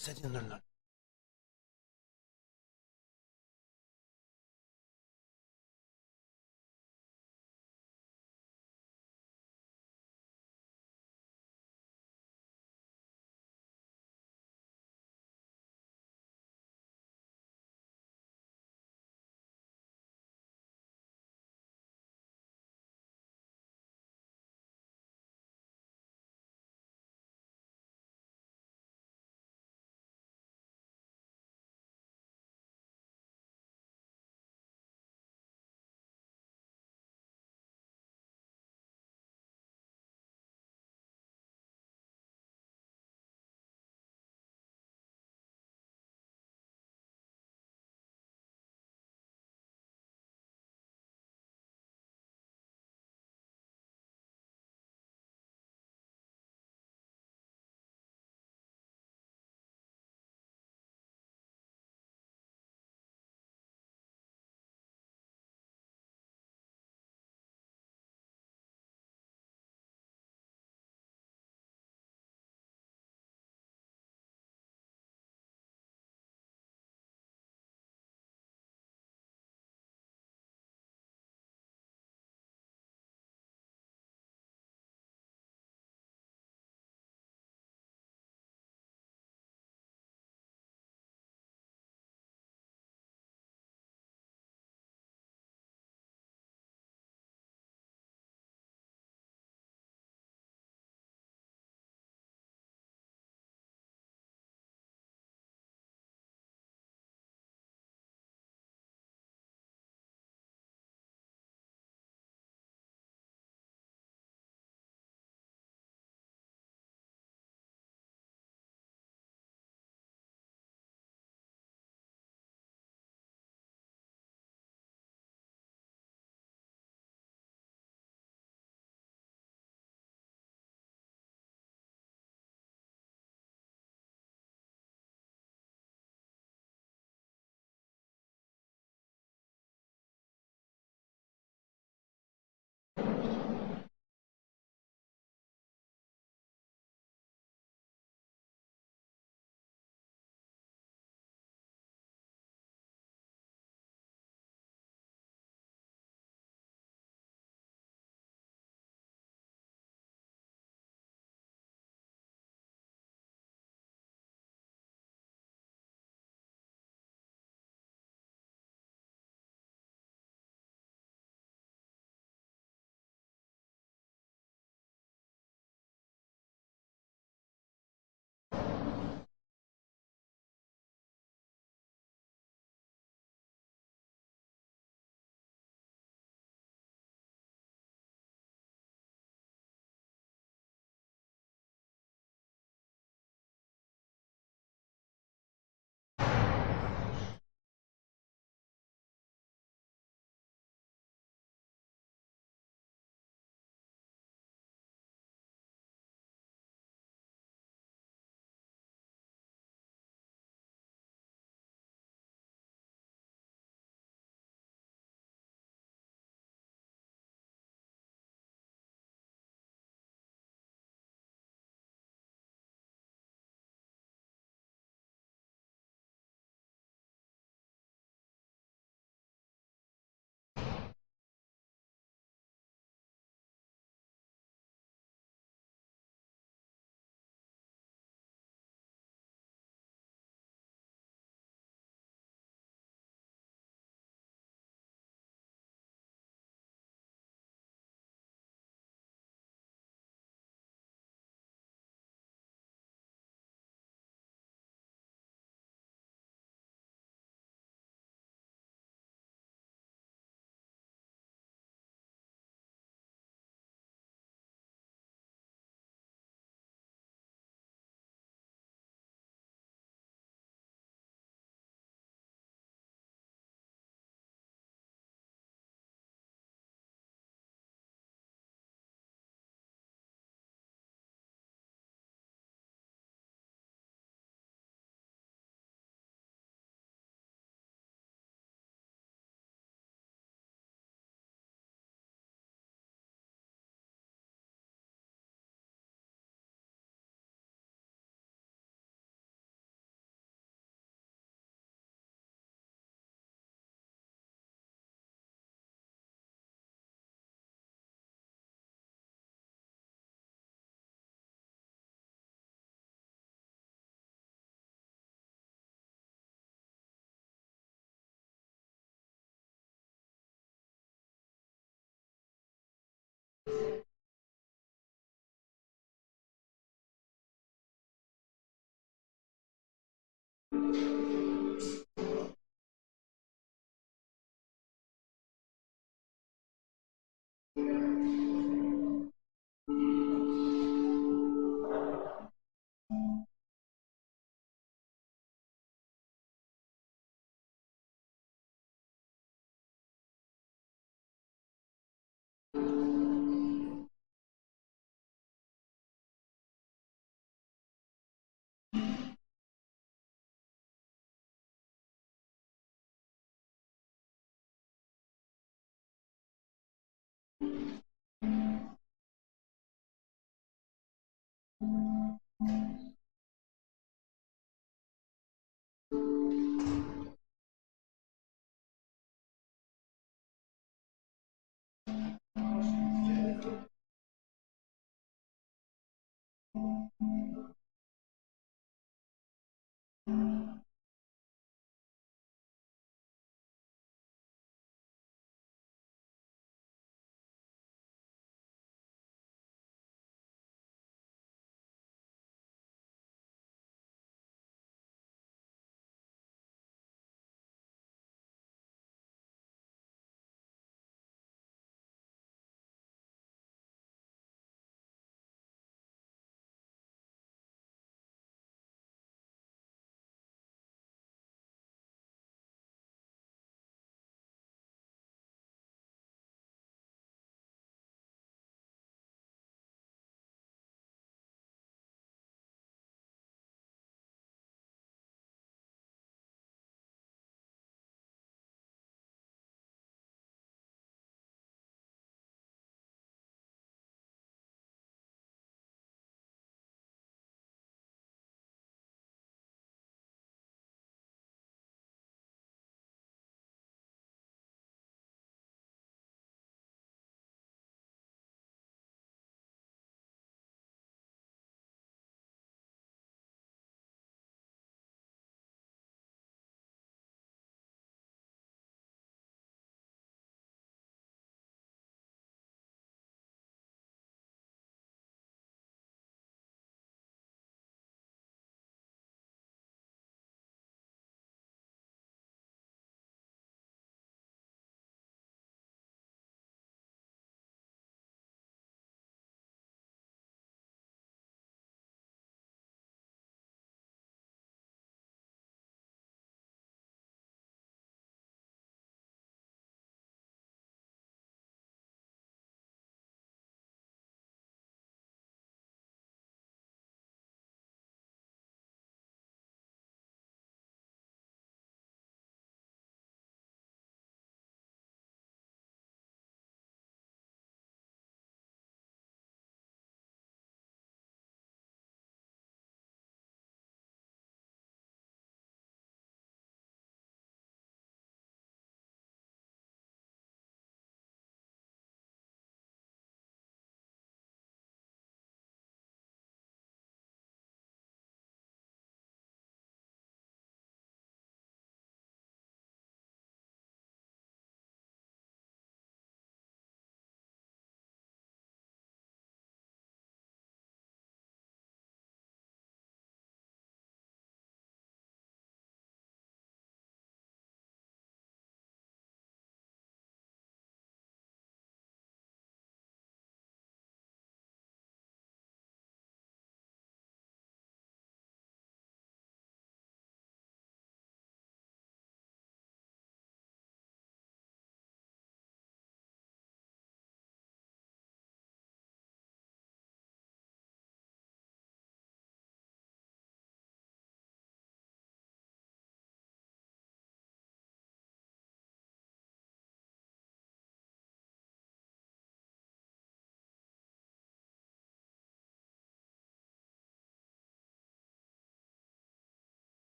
1700.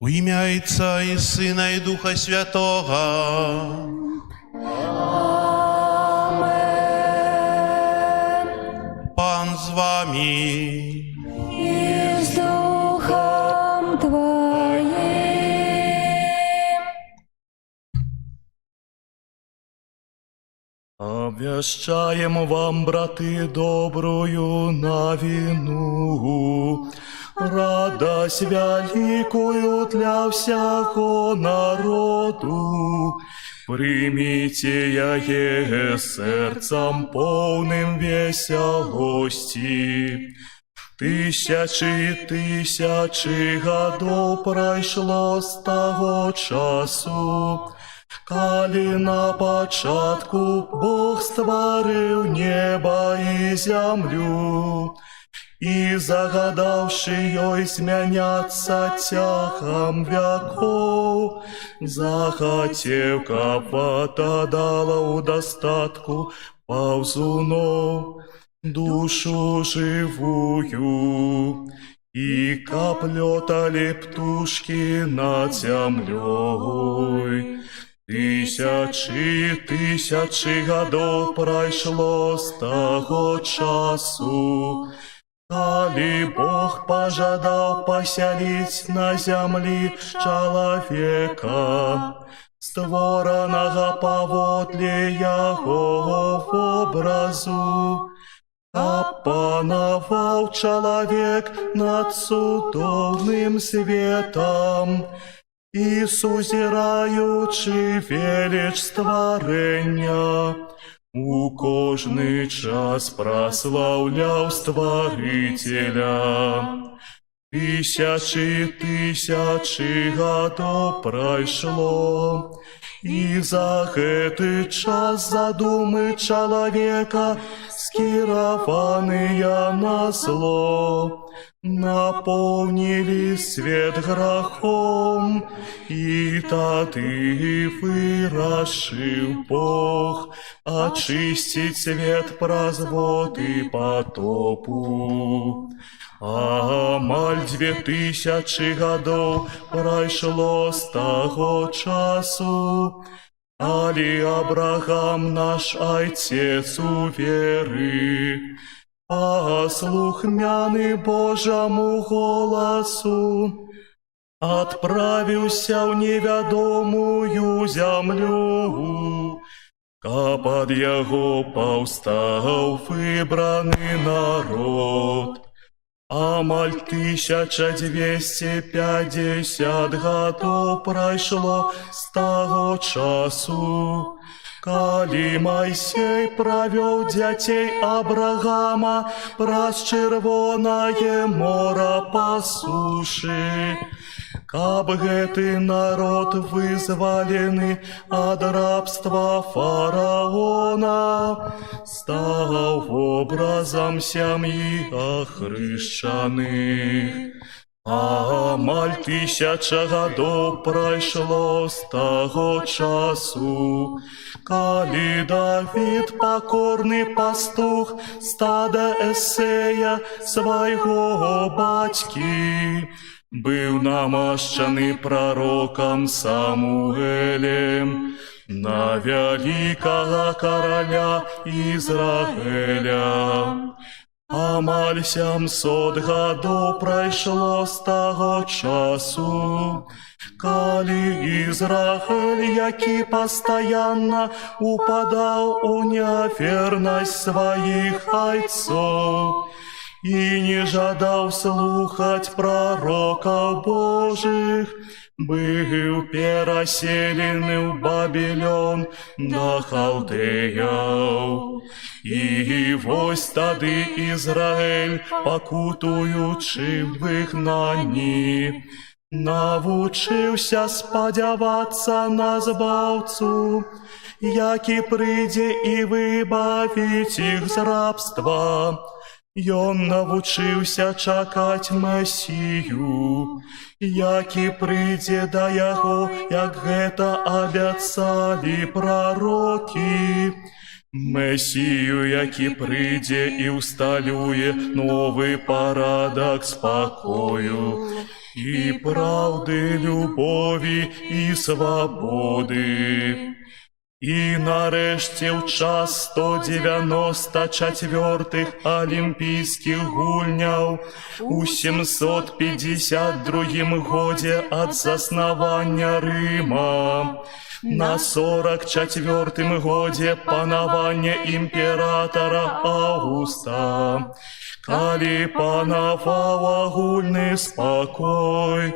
У ім'я Отця і Сина, і Духа Святого. Амен. Пан з вами. І з Духом Твоїм. Обвящаємо вам, брати, добрую новину, радость великую для всякого народу. Примите ее сердцем полным веселости. Тысячи и тысячи годов пройшло с того часу, коли на початку Бог створил небо и землю, и загадавши ей змяняться тягом веков, захотев, как вода дала у достатку ползунов душу живую, и каплетали птушки над землей. Тысячи, тысячи годов пройшло с того часу, коли Бог пожадал поселить на земле человека, створенного поводле Его образу. Опановал человек над судовным светом, и сузираючи велич створення, у кожний час прославляв Створителя. Тысячи, тысячи годов пройшло, и за этот час задумы человека, скированные на зло, наполнили свет грехом, и тады вырашил Бог очистить свет прозвод и потопу. Амаль 2000 годов пройшло с того часу, коли Авраам наш отец у веры, послухмяный Божьему голосу, отправился в неведомую землю, а под его повстал выбранный народ. Амаль 1250 годов пройшло с того часу, коли Моисей провел детей Авраама праз Червоное море по суше. Каб гэты народ вызволены от рабства фараона, стал образом семьи охрещенных. Амаль 1000 годов пройшло с того часу, коли Давид, покорный пастух стада Эсея, своего батьки, был намащенный пророком Самуэлем на великого короля Израиля. Амаль 700 годов пройшло с того часу, коли Израиль, який постоянно упадал у неверность своих отцов, і не жадав слухать пророков Божих, быў пераселены ў Бабілон да халдеяў. І вось тады Ізраэль, пакутуючы в вигнанні, навучыўся спадзявацца на збаўцу, які прыйдзе і выбавіць іх з рабства. Ён навучыўся чакаць Месію, які прыйдзе да яго, як гэта абяцалі прарокі. Месію, які прыйдзе і ўсталюе новы парадак спакою і праўды, любові і свабоды. І нарэшце ў час 194-х алімпійскіх гульняў у 752 годзе ад заснавання Рыма, на 44-м годзе панавання імператара Аўгуста, калі панаваў агульны спакой,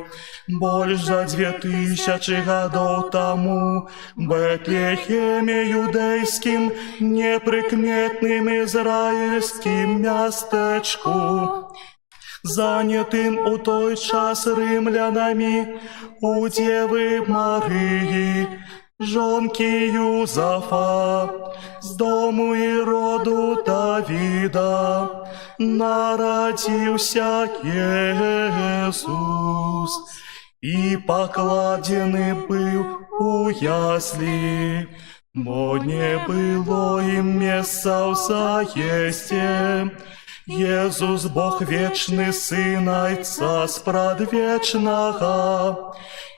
больш за 2000 гадоў таму Бэтлехеме юдэйскім, непрыкметным ізраільскім мястэчку, занятым у той час рымлянамі, у Дзевы Марыі, жонкі Юзафа, з дому і роду Давіда, нарадзіўся Jesús, і пакладзены быў у яслі, бо не было ім месца ў заесце. Jesús, Бог вечны, Сын Айца спрадвечнага,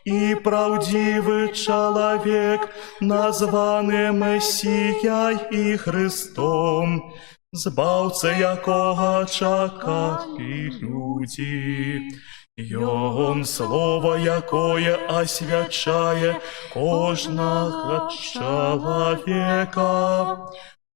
і правдзівы чалавек, названы Месіяй і Христом, збаўца якога чакалі людзі. Ён слова, якое асвячае кожнага чалавека.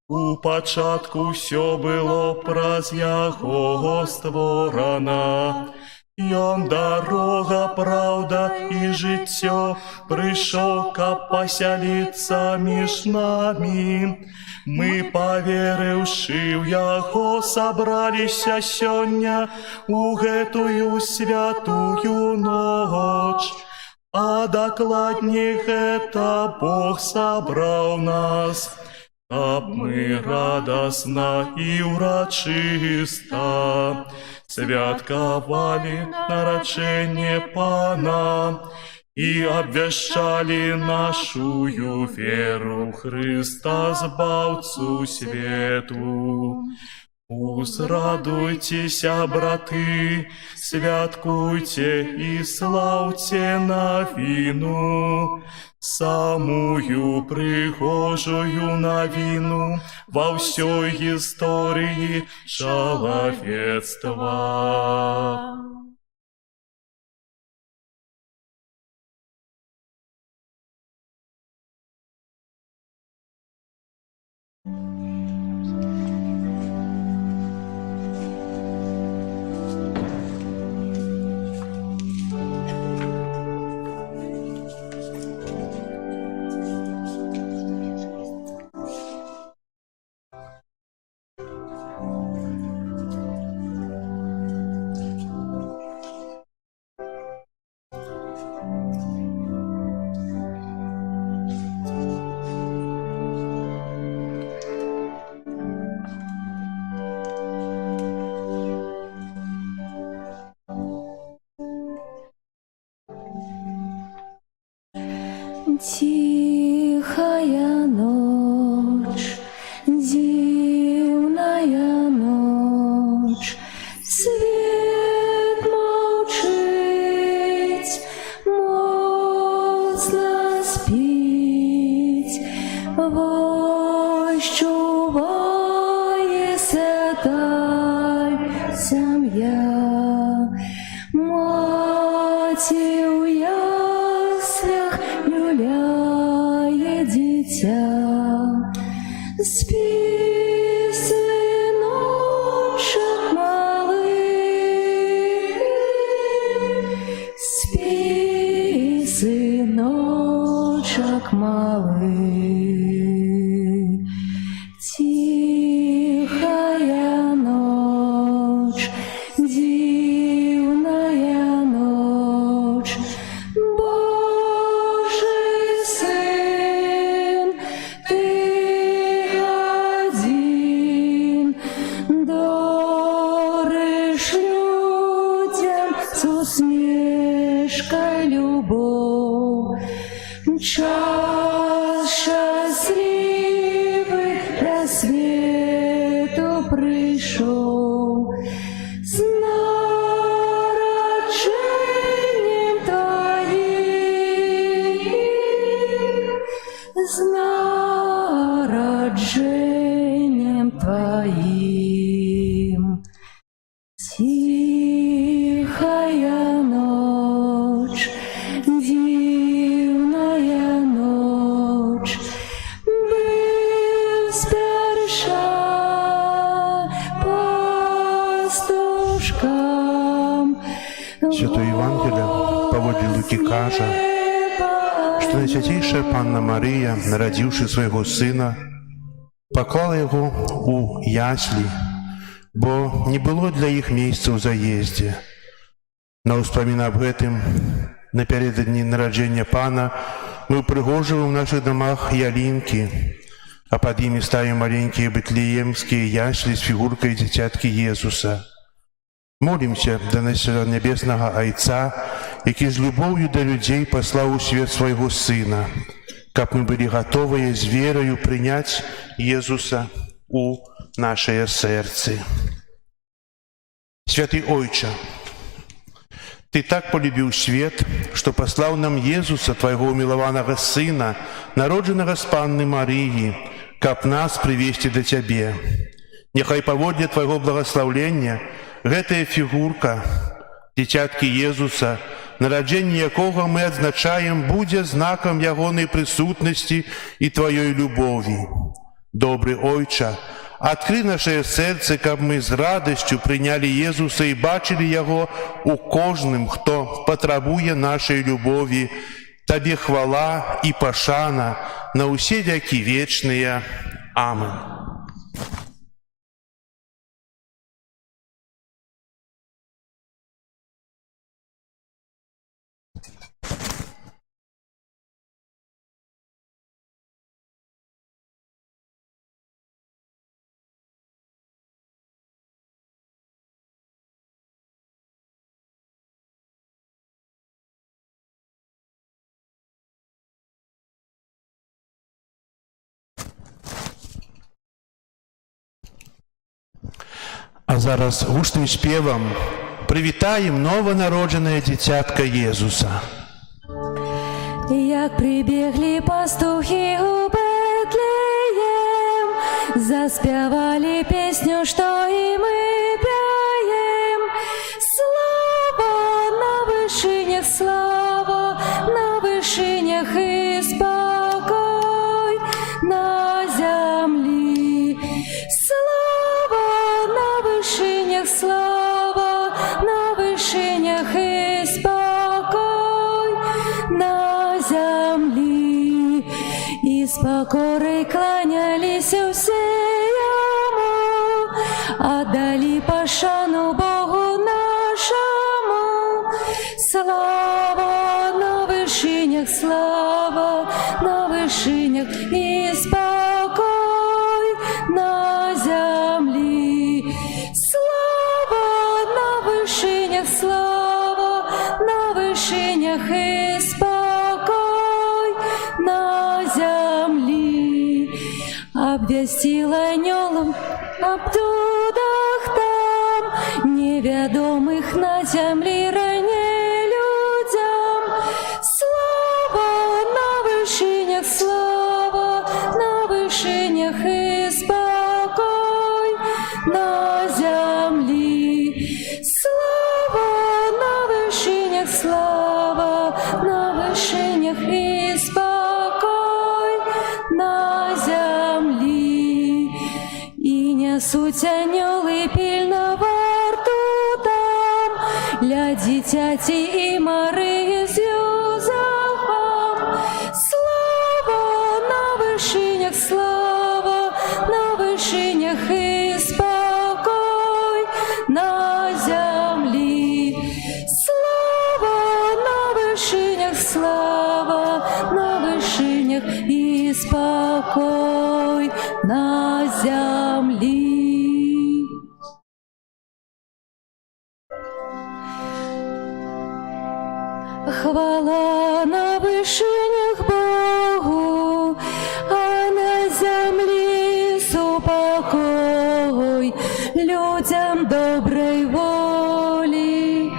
У пачатку ўсё было праз яго створана. Ён дарога, праўда і жыццё, прыйшоў, каб пасяліцца між намі. Мы, паверыўшы ў яго, сабраліся сёння у гэтую святую ноч. А дакладней, гэта Бог сабраў нас, каб мы радасна і ўрачыста святкавалі нараджэнне Пана і абвяшчалі нашую веру ў Хрыста, збаўцу свету. Узрадуйцеся, браты, святкуйце і слаўце навіну, самую прыгожую навіну ва ўсёй гісторыі чалавецтва. Тихая ночь, дивная ночь, свет молчить, моцно спить, вощувается даль сям'я, маці у яслях люляє дитя. Спи, сыночек малый, ангелочок малый. Тихая ночь, дивная ночь, Божий Сын, Ты один, даришь людям с усмешкой любовь. Час счастливый рассвету пришел, с нарождением Твоим, с нарождением Твоим. Тихая ночь, дивная ночь, был сперша пастушкам. Святое Євангеліє паводле Луки каже, що Найсвятейшая Панна Марія, народивши свого сина, поклала його у яслі, бо не было для их места в заезде. На успомин об этом, напередодні народження Пана, мы упригоживаем в наших домах ялинки, а под ими ставим маленькие бетлеемские ясли с фигуркой дитятки Иисуса. Молимся до нашего небесного Отца, який з любов'ю до людей послав у свет своего Сына, как мы были готовы с верою принять Иисуса у наше сердце. Святый Отче, Ты так полюбил свет, что послал нам Иисуса, Твоего умилованного Сына, народженного с Панны Марии, как нас привести до Тебе. Нехай поводле Твоего благословления гэтая фигурка, дитятки Иисуса, народжение якого мы отзначаем, буде знаком Ягоной присутности и Твоей любови. Добрый Отче, открой наше сердце, как мы с радостью приняли Иисуса и бачили Его у кожным, кто потребує нашей любови. Тебе хвала и пошана на усе веки вечные. Аминь. А зараз гучним спевом привітаємо новонароджене дитятка Єзуса. Як прибегли пастухи у Бетлеєм, заспівали пісню, що і ми п'єм. Слава на вишинях, слава на вишинях і спокой на землі. Слава на вишинях, слава на вишинях і спокой на землі. І з покорой кланялися все йому, отдали пошану Богу нашому. Слава на вишинях, слава на вишинях і спокой на землі. Слава на вишинях, слава на вишинях і спокой на землі. Обвестил анёлом об тудах там, неведомых на земле ранее людям. Слава на вишинях, слава на вишинях і спокой на землі. Слава на вишинях, слава на вишинях і спокой на землі. І несуть анёлы пильно варту там, для дитяти і Марії з Юзефом. Слава спокой на землі. Хвала на вишинях Богу, а на землі супокой людям доброй волі.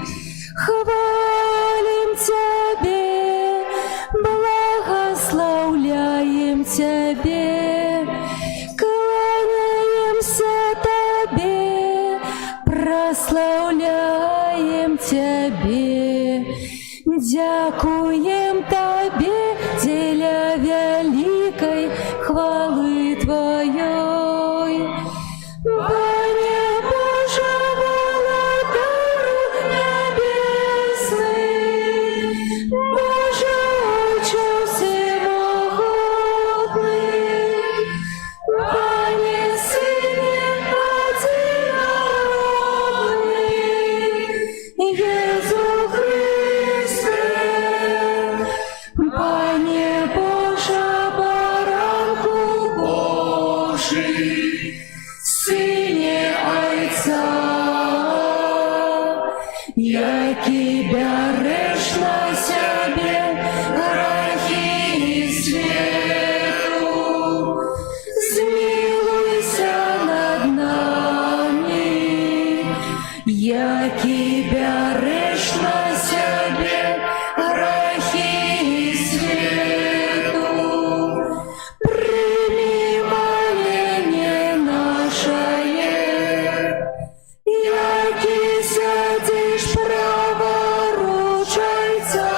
Хвалим Тебе, благословляем Тебе, кланяемся Тебе, прославляем Тебе. Дякуем Тебе, деля великой хвалы Твоей. Пане Боже, владару небесный, Боже, Отче всемогутный, Пане Сыне одинокий, Иисус Христе, Пане Боже, баранку Божий, Сыне Отца, який береш на себе грехи і світу, змилуйся над нами, який береш на себе грехи і світу, прими моление наше, який сядеш праворуч Отця,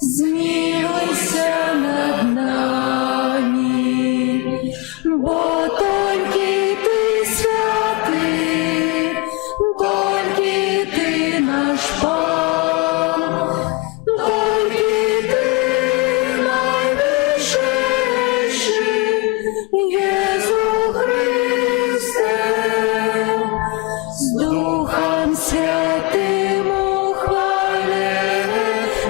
змилуйся над нами, бо тільки Ти святий, тільки Ти наш Пан, тільки Ти найвищий, Єсу Христе, з Духом Святим у хвалі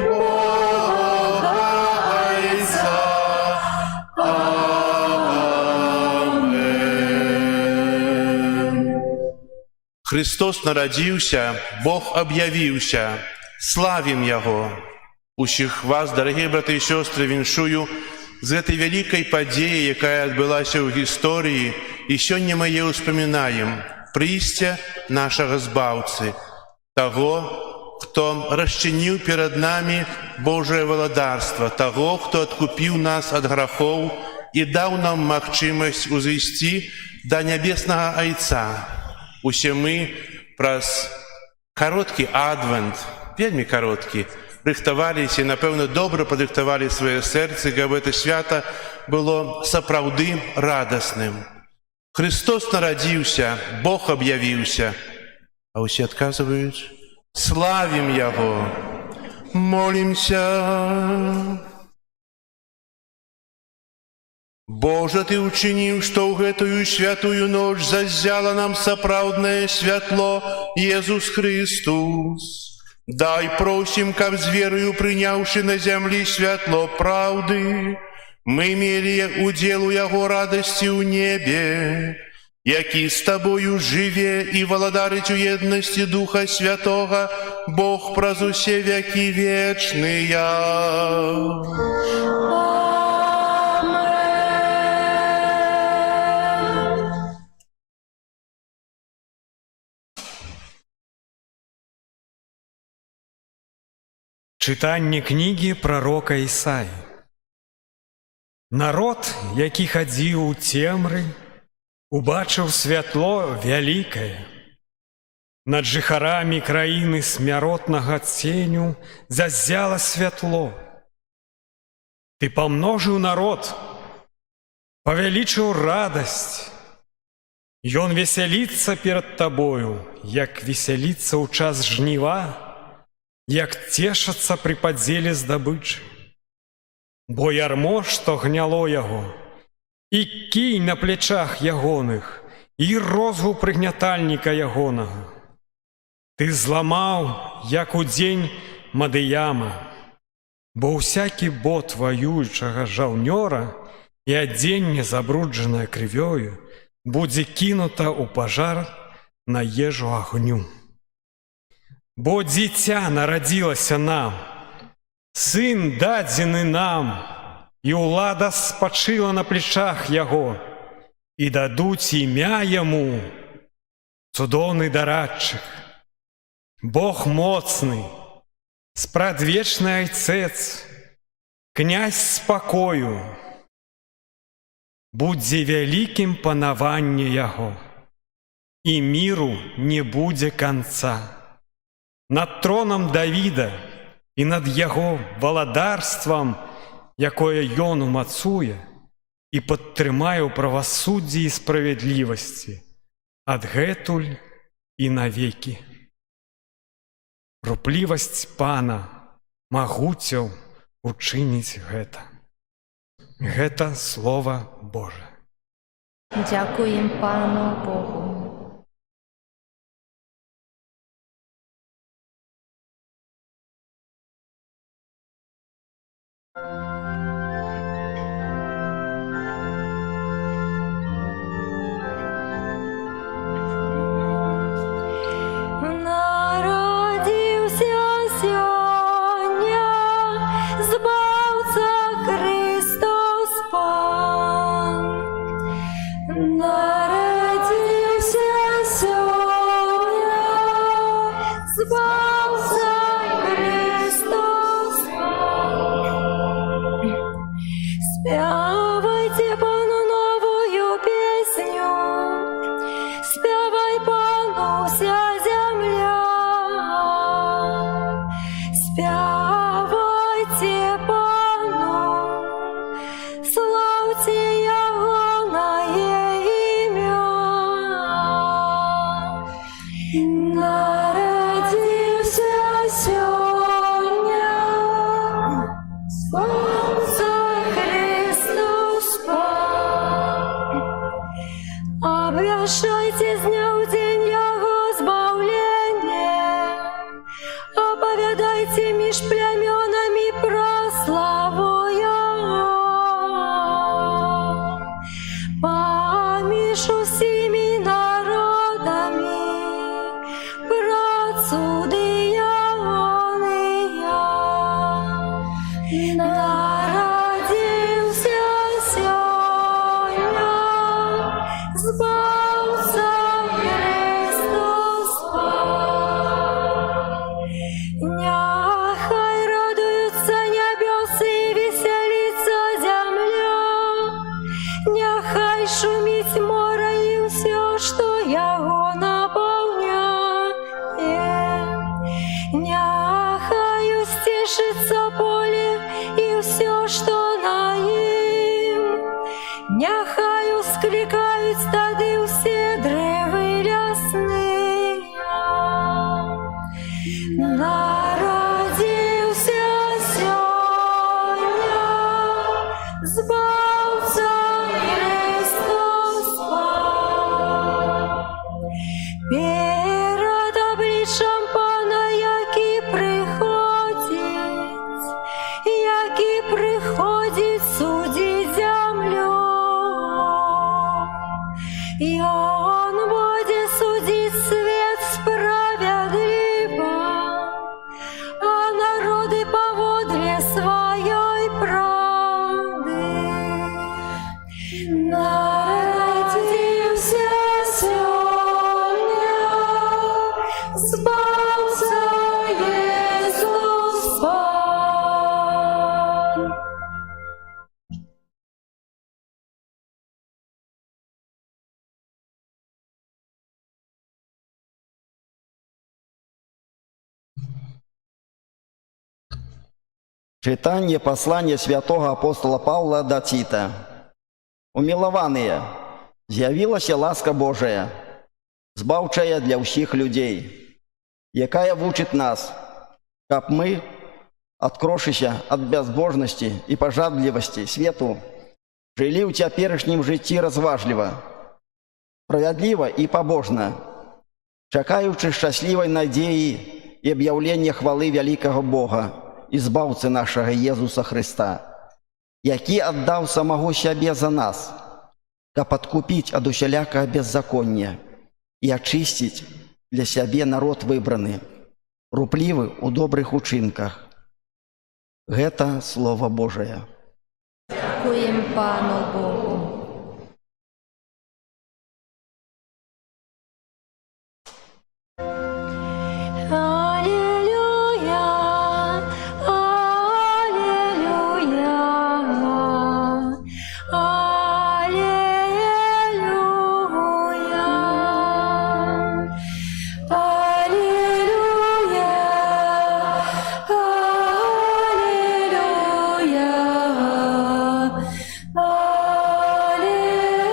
Бога Отця. Амінь. Христос народився, Бог об'явився, славім Його. Усіх вас, дорогі брати і сестри, віншую з этой великой подеей, яка відбулася в історії, і сьогодні ми її успоминаємо. Прийстя нашого Збавці, того, хто розчинив перед нами Божие владарство, того, хто откупив нас від грехов і дав нам можливість узвести до Небесного Отця. Усе ми праз короткий адвент, вельми короткий, рихтувалися і, напевно, добре подрихтували своє серце, аби це свято було сапраўды радасним. Христос народився, Бог об'явився, а усі відказують: славім Його, молимся. Боже, Ты учинил, что в эту святую ночь зазяло нам сапраўдное святло, Иисус Христос. Дай, просим, как с верою принявши на земле святло правды, мы имели уделу Его радости у небе, які с Тобою живе и владарить у едности Духа Святого, Бог праз усе веки вечные. Читанне кнігі прарока Ісаі. Народ, які хадзіў у цемры, убачыў святло вялікае. Над жыхарамі краіны смяротнага ценю заззяла святло. Ты памножыў народ, павялічыў радасць. Ён весяліцца перад табою, як весяліцца ў час жніва, як цешацца пры падзеле здабычы. Бо ярмо, што гняло яго, і кій на плечах ягоных, і розву прыгнятальніка ягонага. Ты зламаў, як у дзень Мадыяма, бо ўсякі бот ваюючага жаўнёра і адзенне, забруджанае крывёю, будзе кінута ў пажар на ежу агню. Бо дзіця нарадзілася нам, сын дадзены нам, і ўлада спачыла на плечах яго, і дадуць імя яму цудоўны дарадчык, Бог моцны, спрадвечны айцец, князь спакою. Будзе вялікім панаванне яго, і міру не будзе канца. Над тронам Давіда і над яго валадарствам, якое ён умацуе і падтрымае ў правасуддзі і справядлівасці, адгэтуль і навекі. Руплівасць Пана магуцяў учыніць гэта. Гэта Слова Божае. Дякуємо Пану Богу. Спявайте Пану новую песню, спявай Пану вся земля. Спявайте Пану, славьте Ягоное имя. Народился сегодня, спался Христос Пан. Обвящайте з дня в день Яго збавление, оповедайте між племенами про славу Його. Поміж усіми народами про цуди Ягония. Народился сегодня, спался Христос Пан. Нехай радуются небеса и веселится земля, нехай шумит море и все, что Его наполняет. Нехай устишится поле и все, что на им. Нехай ускликают стады все древы лясные. Народился сегодня, збавца Христос Пан. Перед обличчям Пана, який приходить судить землю. И Он будет судить свет справедливо, а народы поводле своей правды. Народился сегодня, спался Иисус Пан. Читание послания святого апостола Павла до Тита. Умилованные, з'явилася ласка Божия, збавчая для всіх людей, якая вучить нас, каб мы, открошися от безбожности и пожадливости свету, жили у теперешнем житті розважливо, справедливо и побожно, чекаючи щасливой надеи и объявления хвалы великого Бога і збаўцы нашага Езуса Хрыста, які аддаў самого сябе за нас, каб адкупіць ад усялякага беззаконня і ачысціць для сябе народ выбраны, руплівы ў добрых учынках. Гэта Слова Божае. Дякуємо Пану Богу. Алілюя, алілюя, алілюя. Алілюя, алілюя.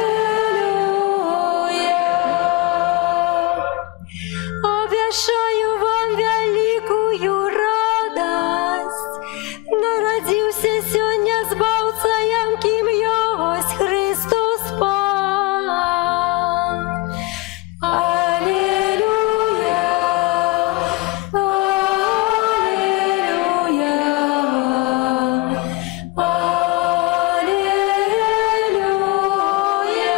Обвящаю вам великую радость. Народился сегодня збавца, яким есть Христос Пан. Аллилуйя, аллилуйя, аллилуйя.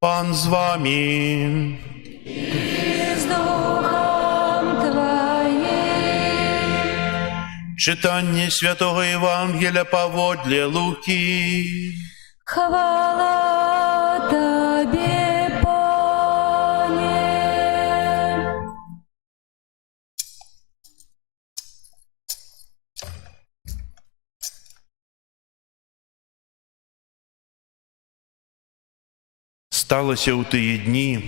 Пан з вами. З Духом Твоїм. Читання Святого Євангелія паводле Луки. Хвала Тобі, Пане. Сталося ў тыя дні.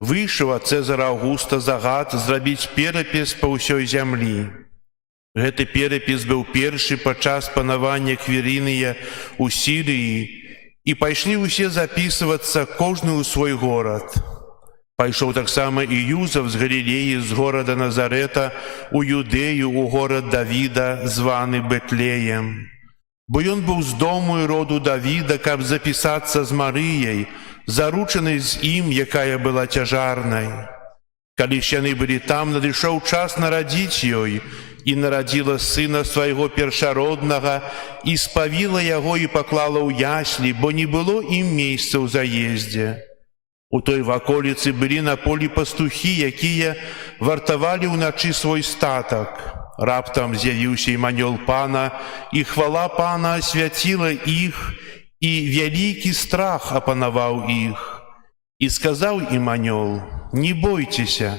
Выйшаў ад Цэзара Аўгуста загад зрабіць перапіс па ўсёй зямлі. Гэты перапіс быў першы падчас панавання Квіріныя ў Сірыі, і пайшлі ўсе запісвацца, кожны ў свой горад. Пайшоў таксама і Юзаф з Галілеі, з горада Назарэта, у Юдэю, у горад Давіда, званы Бэтлеем. Бо ён быў з дому і роду Давіда, каб запісацца з Марыяй, заручанай з ім, якая была цяжарнай. Калі ж яны былі там, надышоў час нарадзіць ёй, і нарадзіла сына свайго першароднага, і спавіла яго і паклала ў яслі, бо не было ім месца ў заездзе. У той ваколіцы былі на полі пастухі, якія вартавалі ўначы свой статак. Раптам з'явіўся ім анёл Пана, і хвала Пана асвяціла іх, і вялікі страх апанаваў іх. І сказаў ім анёл: «Не бойцеся,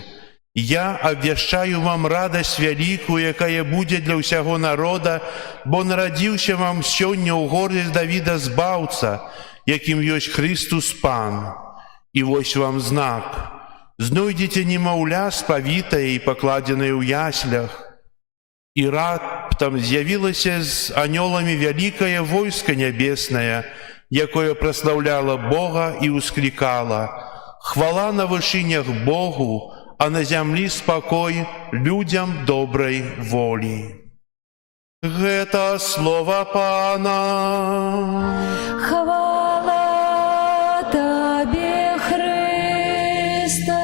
я абвяшчаю вам радасць вялікую, якая будзе для ўсяго народа, бо нарадзіўся вам сёння ў горадзе Давіда збаўца, якім ёсць Христус Пан. І вось вам знак: знойдзеце немаўля спавітае і пакладзенае ў яслях». І раптам з'явілася з анёламі вялікае войска нябеснае, якое праслаўляла Бога і ўсклікала: «Хвала на вышынях Богу, а на зямлі спакой людзям добрай волі». Гэта слова Пана. Хвала Тобі, Христе.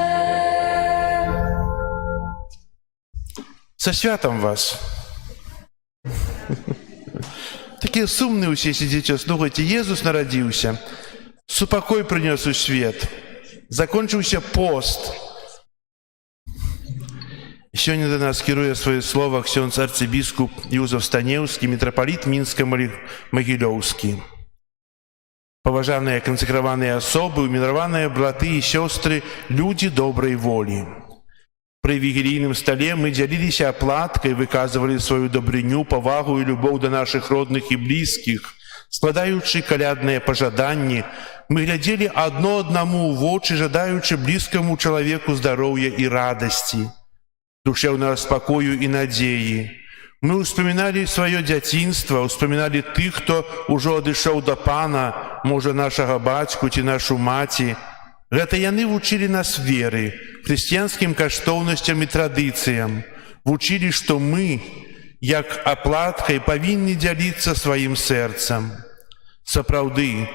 Со святом вас. Такія сумныя ўсе сидзіце, слухайце, Езус нарадзіўся, супакой прынёс у свет, закончыўся пост. Сёння да нас кіруе свае слова ксёндз арцыбіскуп Юзаф Станеўскі, мітрапаліт Мінска-Магілёўскі. Паважаныя кансакраваныя асобы, умілаваныя браты і сёстры, людзі добрай волі. Пры вігілійным стале мы дзяліліся аплаткай, выказвалі сваю дабрыню, павагу і любоў да нашых родных і блізкіх. Складаючы калядныя пажаданні, мы глядзелі адно аднаму ў вочы, жадаючы блізкаму чалавеку здароўя і радасці, душэўнага спакою і надзеі. Мы ўспаміналі сваё дзяцінства, ўспаміналі тых, хто ўжо адышоў да Пана, можа, нашага бацьку ці нашу маці. Гэта яны вучылі нас веры, хрысціянскім каштоўнасцям і традыцыям, вучылі, што мы, як аплаткай, павінны дзяліцца сваім сэрцам. Сапраўды,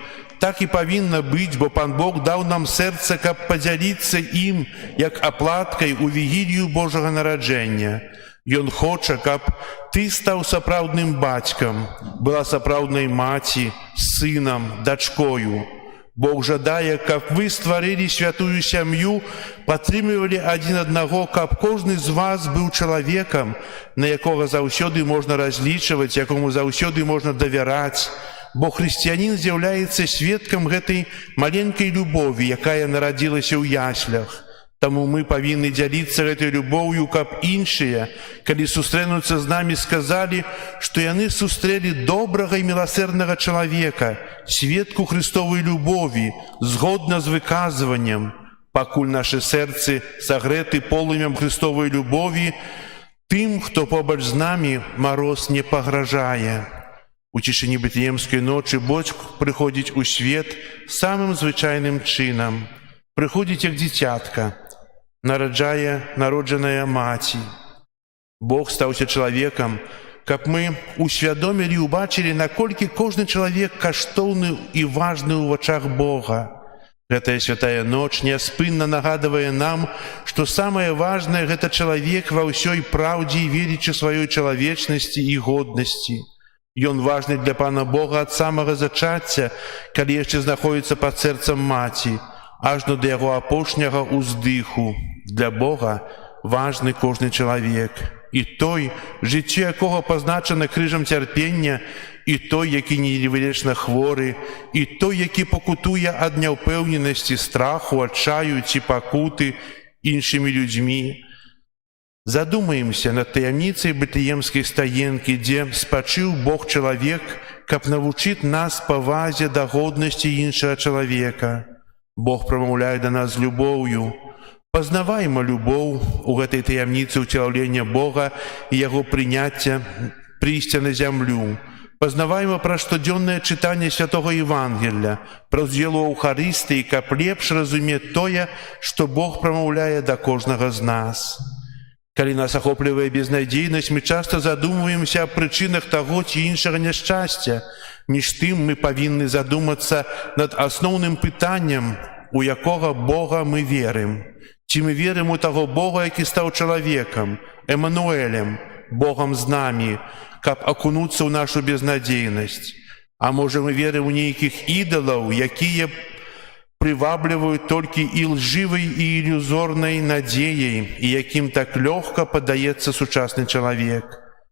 так і павінна быць, бо Пан Бог даў нам сэрца, каб падзяліцца ім, як аплаткай у вігілію Божага нараджэння. Ён хоча, каб ты стаў сапраўдным бацькам, была сапраўднай маці, сынам, дачкою. Бог жадае, каб вы стварылі святую сям'ю, падтрымлівалі адзін аднаго, каб кожны з вас быў чалавекам, на якога заўсёды можна разлічваць, якому заўсёды можна давяраць. Бо хрысціянін з'яўляецца сведкам гэтай маленькай любові, якая нарадзілася ў яслях. Таму мы павінны дзяліцца гэтай любоўю, каб іншыя, калі сустрэнуцца з намі, сказалі, што яны сустрэлі добрага і міласэрнага чалавека, сведку Христовай любові, згодна з выказваннем. Пакуль нашы сэрцы сагрэты полымем Христовай любові, тым, хто побач з намі, мароз не пагражае. У цішыні бетлеемскай ночы Бог прыходзіць у свет самым звычайным чынам. Прыходзіць як дзіцятка, нараджае народжаная маці. Бог стаўся чалавекам, каб мы усвядомілі і ўбачылі, наколькі кожны чалавек каштоўны і важны ў вачах Бога. Гэтая святая ноч няспынна нагадвае нам, што самае важнае — гэта чалавек ва ўсёй праўдзе і велічы сваёй чалавечнасці і годнасці. Ён важны для Пана Бога ад самага зачацця, калі яшчэ знаходзіцца пад сэрцам маці, ажно да яго апошняга ўздыху. Для Бога важны кожны чалавек. І той, жыццё якога пазначана крыжам цярпення, і той, які невылечна хворы, і той, які пакутуе ад няўпэўненасці, страху, адчаю ці пакуты іншымі людзьмі. Задумаемся над таямніцай бетлеемскай стаенкі, дзе спачыў Бог чалавек, каб навучыць нас павазе да годнасці іншага чалавека. Бог прамаўляе да нас з любоўю. Пазнавайма любоў у гэтай таямніцы ўцелаўлення Бога і яго прыняцця, прыйсця на зямлю. Пазнавайма пра штодзённае чытанне святога Евангелля, пра ўдзел у Эўхарыстыі, каб лепш разумець тое, што Бог прамаўляе да кожнага з нас. Калі нас ахоплівае безнадзейнасць, мы часта задумваемся аб прычынах таго ці іншага няшчасця. Між тым мы павінны задумацца над асноўным пытаннем, у якога Бога мы верым. Ці мы верым у таго Бога, які стаў чалавекам, Эмануэлем, Богам з намі, каб акунуцца ў нашу безнадзейнасць. А можа, мы верым у нейкіх ідалаў, якія прывабліваюць толькі ілжывай і ілюзорнай надзеяй, і якім так лёгка паддаецца сучасны чалавек.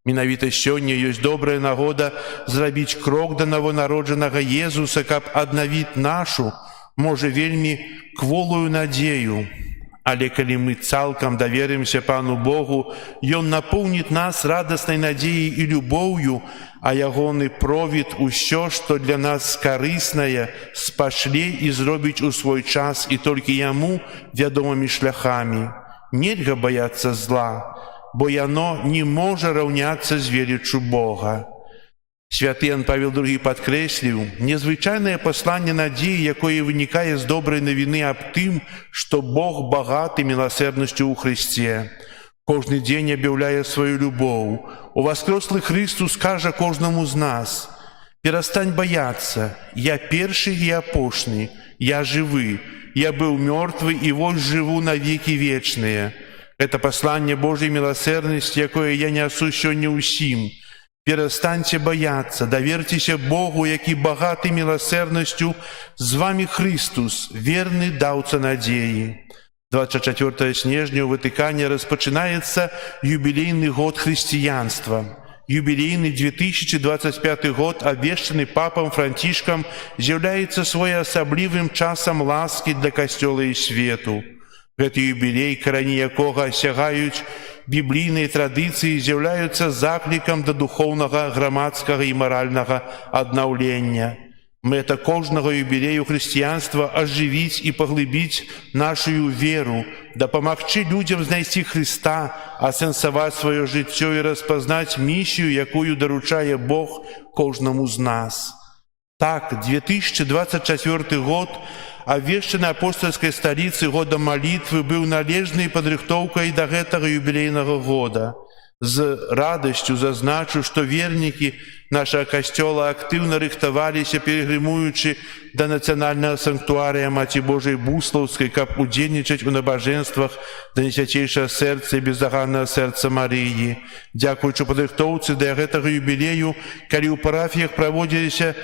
Менавіта сёння ёсць добрая нагода зрабіць крок да новонароджанага Езуса, каб аднавіць нашу, можа, вельмі кволую надзею. Але калі мы цалкам даверымся Пану Богу, Ён напоўніць нас радаснай надзеяй і любоўю, а ягоны провід усё, што для нас карыснае, спашле і зробіць у свой час і толькі Яму вядомымі шляхамі. Нельга баяцца зла, бо яно не можа раўняцца з веліччу Бога. Святы Ян Павел II падкрэсліў незвычайнае пасланне надзеі, якое вынікае з добрай навіны аб тым, што Бог багаты міласэрнасцю ў Хрысце. Кожны дзень аб'яўляе сваю любоў. Уваскрэслы Христус кажа кожнаму з нас: «Перастань баяцца, я першы і апошні, я жывы, я быў мёртвы і вось жыву на векі вечныя». Гэта пасланне Божай міласэрнасці, якое я нясу сёння ўсім. Перастаньце баяцца, даверцеся Богу, які багаты міласэрнасцю, з вамі Христус, верны даўца надзеі. 24 снежня ў Ватыкане распачынаецца юбілейны год хрысціянства. Юбілейны 2025 год, абвешчаны папам Францішкам, з'яўляецца своеасаблівым часам ласкі для касцёла і свету. Гэты юбілей, карані якога сягаюць біблійнай традыцыі, з'яўляюцца заклікам да духоўнага, грамадскага і маральнага аднаўлення. Мэта кожнага юбілею хрысціянства ажывіць і паглыбіць нашу веру, дапамагчы людзям знайсці Хрыста, асэнсаваць сваё жыццё і распазнаць місію, якую даручае Бог кожнаму з нас. Так, 2024 год, абвешчаны апостальскай сталіцы годам малітвы, быў належнай падрыхтоўкай да гэтага юбілейнага года. З радасцю зазначу, што вернікі нашага касцёла актыўна рыхтаваліся, пілігрымуючы да нацыянальнага санктуарыя Маці Божай Буслаўскай, каб удзельнічаць у набажэнствах да Найсвяцейшага сэрца і бездаганнага сэрца Марыі. Дзякуючы падрыхтоўцы да гэтага юбілею, калі ў парафіях праводзіліся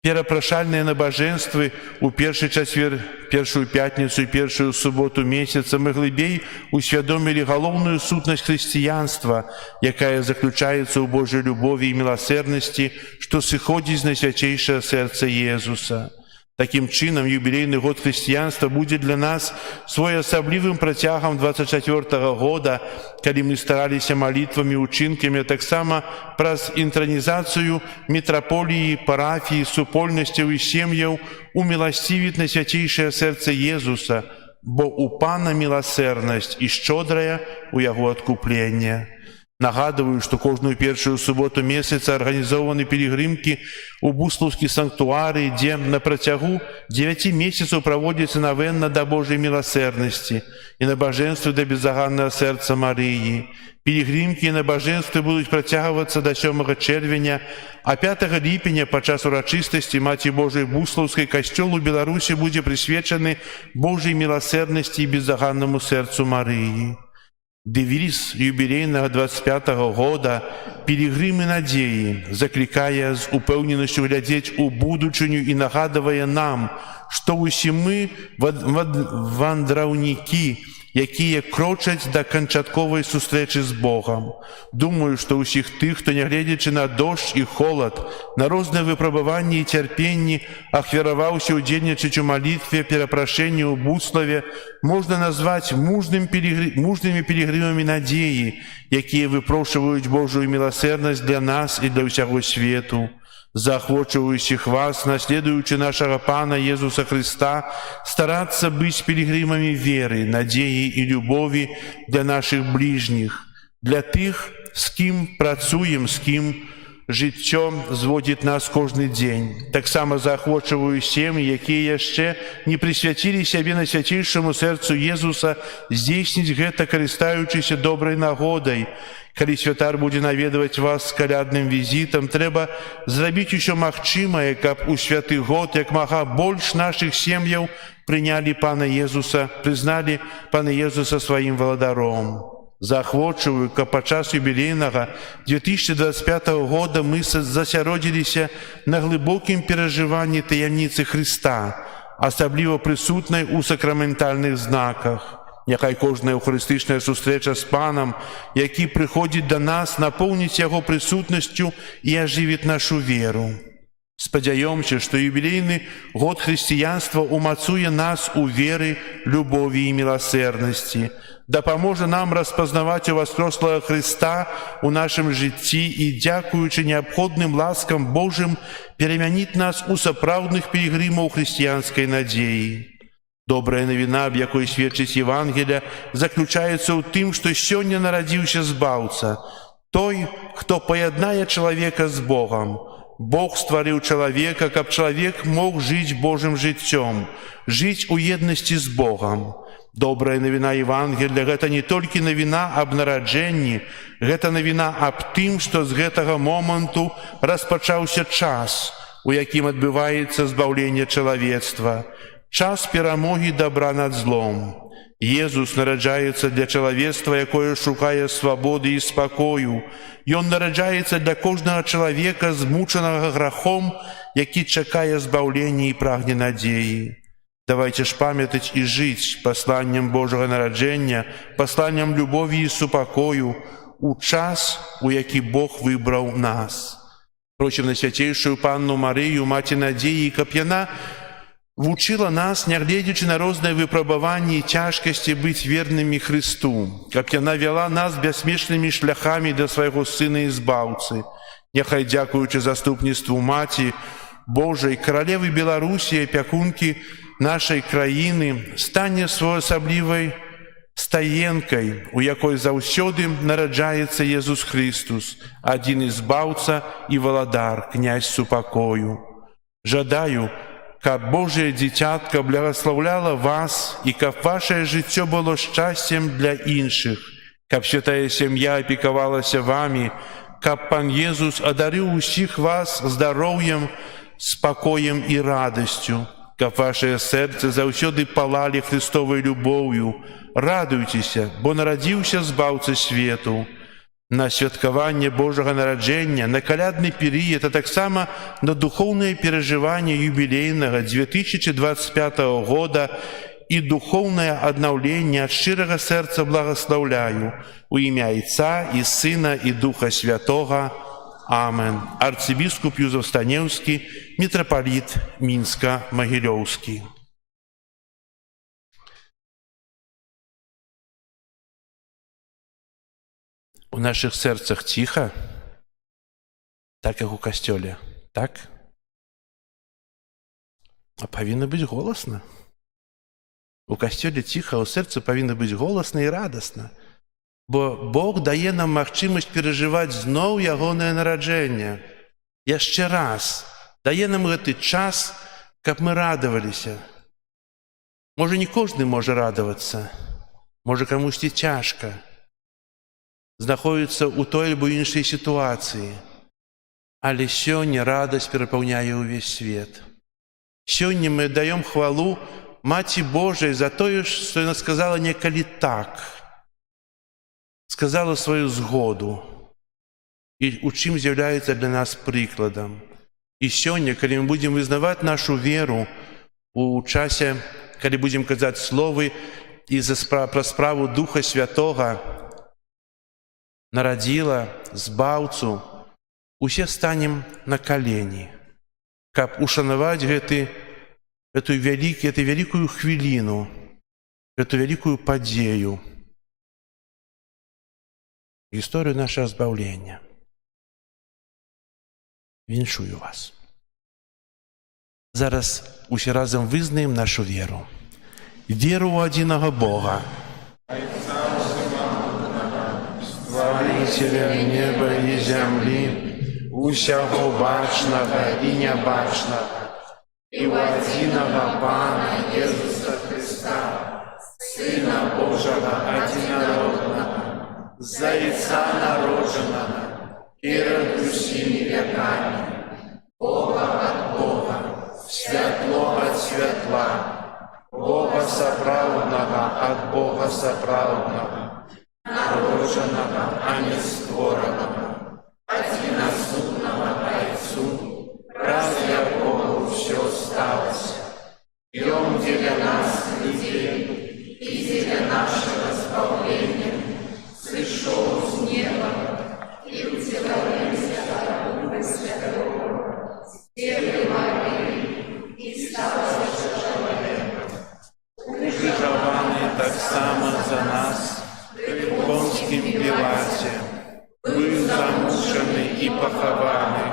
перапрашальныя набажэнствы ў першы чацвер, першую пятніцу і першую суботу месяца, мы глыбей усвядомілі галоўную сутнасць хрысціянства, якая заключаецца ў Божай любові і міласэрнасці, што сыходзіць з Найсвяцейшага сэрца Езуса. Такім чынам, юбілейны год хрысціянства будзе для нас своеасаблівым працягам 24-го года, калі мы стараліся малітвамі, учынкамі, а таксама праз інтранізацыю мітраполіі, парафіі, супольнасцяў і сем'яў уміласцівіць Найсвяцейшае сэрца Езуса, бо у Пана міласэрнасць і шчодрая у яго адкупленне. Нагадываю, што кожную першую суботу месяца арганізованы пілігрымкі ў Буслаўскі санктуарый, дзе на працягу 9 месяцаў праводзіцца навенна да Божай міласэрнасці і набажэнствы да бездаганнага сэрца Марыі. Пілігрымкі і набажэнствы будуць працягвацца да 7 чэрвеня, а 5 ліпеня падчас урачыстасці Маці Божай Буслаўскай касцёл у Беларусі будзе прысвечаны Божай міласэрнасці і бездаганнаму сэрцу Марыі. Дэвіз юбілейнага 25-го года «Пілігрымы надзеі» заклікае з упэўненасцю глядзець у будучыню і нагадвае нам, што ўсе мы вандраўнікі, якія крочаць да канчатковай сустрэчы з Богам. Думаю, што ўсіх тых, хто, нягледзячы на дождж і холад, на розныя выпрабаванні і цярпенні, ахвяраваўся ўдзельнічаць у малітве, перапрашэнні ў Буславе, можна назваць мужнымі пілігрымамі надзеі, якія выпрошваюць Божую міласэрнасць для нас і для ўсяго свету. Заахвочваючых вас, наследуючы нашага Пана Езуса Хрыста, старацца быць пілігрымамі веры, надзеі і любові для нашых бліжніх, для тых, з кім працуем, з кім жыццё зводзіць нас кожны дзень. Таксама заахвочваю сем'і, якія яшчэ не прысвяцілі сябе Найсвяцейшаму сэрцу Езуса, здзейсніць гэта, карыстаючыся добрай нагодай. Калі святар будзе наведваць вас з калядным візітам, трэба зрабіць усё магчымае, каб у святы год як мага больш нашых сем'яў прынялі Пана Езуса, прызналі Пана Езуса сваім валадаром. Заахвочваю, каб падчас юбілейнага 2025 года мы засяродзіліся на глыбокім перажыванні таямніцы Хрыста, асабліва прысутнай у сакраментальных знаках. Няхай кожная эўхарыстычная сустрэча з Панам, які прыходзіць да нас, напоўніць яго прысутнасцю і ажывіць нашу веру. Спадзяёмся, што юбілейны год хрысціянства умацуе нас у веры, любові і міласэрнасці, дапаможа нам распазнаваць уваскрослага Хрыста ў нашым жыцці і, дзякуючы неабходным ласкам Божым, перамяніць нас у сапраўдных пілігрымаў хрысціянскай надзеі. Добрая навіна, аб якой сведчыць Евангелія, заключаецца ў тым, што сёння нарадзіўся Збаўца, той, хто паяднае чалавека з Богам. Бог стварыў чалавека, каб чалавек мог жыць Божым жыццём, жыць у еднасці з Богам. Добрая навіна Евангелія – гэта не толькі навіна аб нараджэнні, гэта навіна аб тым, што з гэтага моманту распачаўся час, у якім адбываецца збаўленне чалавецтва. Час перамогі дабра над злом. Езус нараджаецца для чалавецтва, якое шукае свабоды і спакою. Ён нараджаецца для кожнага чалавека, змучанага грахом, які чакае збаўлення і прагне надзеі. Давайте ж памятаць і жыць пасланнем Божага нараджэння, пасланнем любові і супакою у час, у які Бог выбраў нас. Просім Найсвяцейшую Панну Марыю, Маці надзеі, каб яна вучыла нас, нягледзячы на розныя выпрабаванні і цяжкасці, быць вернымі Хрысту, каб яна вяла нас бяссмешнымі шляхамі да свайго Сына і Збаўцы. Няхай, дзякуючы заступніцтву Маці Божай, каралевы Беларусі, апякункі нашай краіны, стане своеасаблівай стаенкай, у якой заўсёды нараджаецца Езус Христус, адзін і Збаўца і валадар, князь супакою. Жадаю, каб Божае дзіцятка благаслаўляла вас і каб вашае жыццё было шчасцем для іншых. каб святая сям'я апекавалася вамі, каб Пан Езус адарыў усіх вас здароўем, спакоем і радасцю, каб вашае сэрцы заўсёды палалі Христовай любоўю. Радуйцеся, бо нарадзіўся збаўца свету. На святкаванне Божага нараджэння, на калядны перыяд, а таксама на духоўнае перажыванне юбілейнага 2025 года і духоўнае аднаўленне ад шчырага сэрца благаслаўляю у імя Отца і Сына і Духа Святога. Амен. Арцыбіскуп Юзеф Станеўскі, мітрапаліт Мінска-Магілёўскі. У наших сэрцах ціха, так як у касцёле, так? А павінна быць голасна. У касцёле ціха, а ў сэрцы павінна быць голасна і радасна. Бо Бог дае нам магчымасць перажываць зноў ягонае нараджэнне. Яшчэ раз дае нам гэты час, каб мы радаваліся. Можа, не кожны можа радавацца, можа, камусьці цяжка знаходзіцца ў той альбо іншай сітуацыі. Але сёння радасць перапаўняе ўвесь свет. Сёння мы даем хвалу Маці Божай за тое, што яна сказала некалі так, сказала сваю згоду, і у чым з'яўляецца для нас прыкладам. І сёння, калі мы будзем вызнаваць нашу веру у часе, калі будзем казаць словы і пра справу Духа Святога, нарадзіла збаўцу, усе станем на калені, каб ушанаваць эту вялікую хвіліну, эту вялікую падзею, гісторыю нашага збаўлення. Віншую вас. Зараз усе разам вызнаем нашу веру. Веру ў адзінага Бога, Стварыцеля неба і зямлі, усяго бачнага і нябачнага, і ў адзінага Пана Езуса Христа, Сына Божага адзінароднага, за Отца народжанага, перад усімі вякамі, Бога ад Бога, святло ад святла, Бога сапраўднага ад Бога сапраўднага, народжанага, а не створанага, адзінасутнага Айцу, праз якога ўсё сталася. Ён дзеля нас, людзей, і дзеля нашага збаўлення сышоў з неба і ўцелавіўся ад Духа Святога, Девы Марыі і стаўся чалавекам. Укрыжаваны таксама за нас пры Понскім Пілаце, быў замучаны і пахаваны,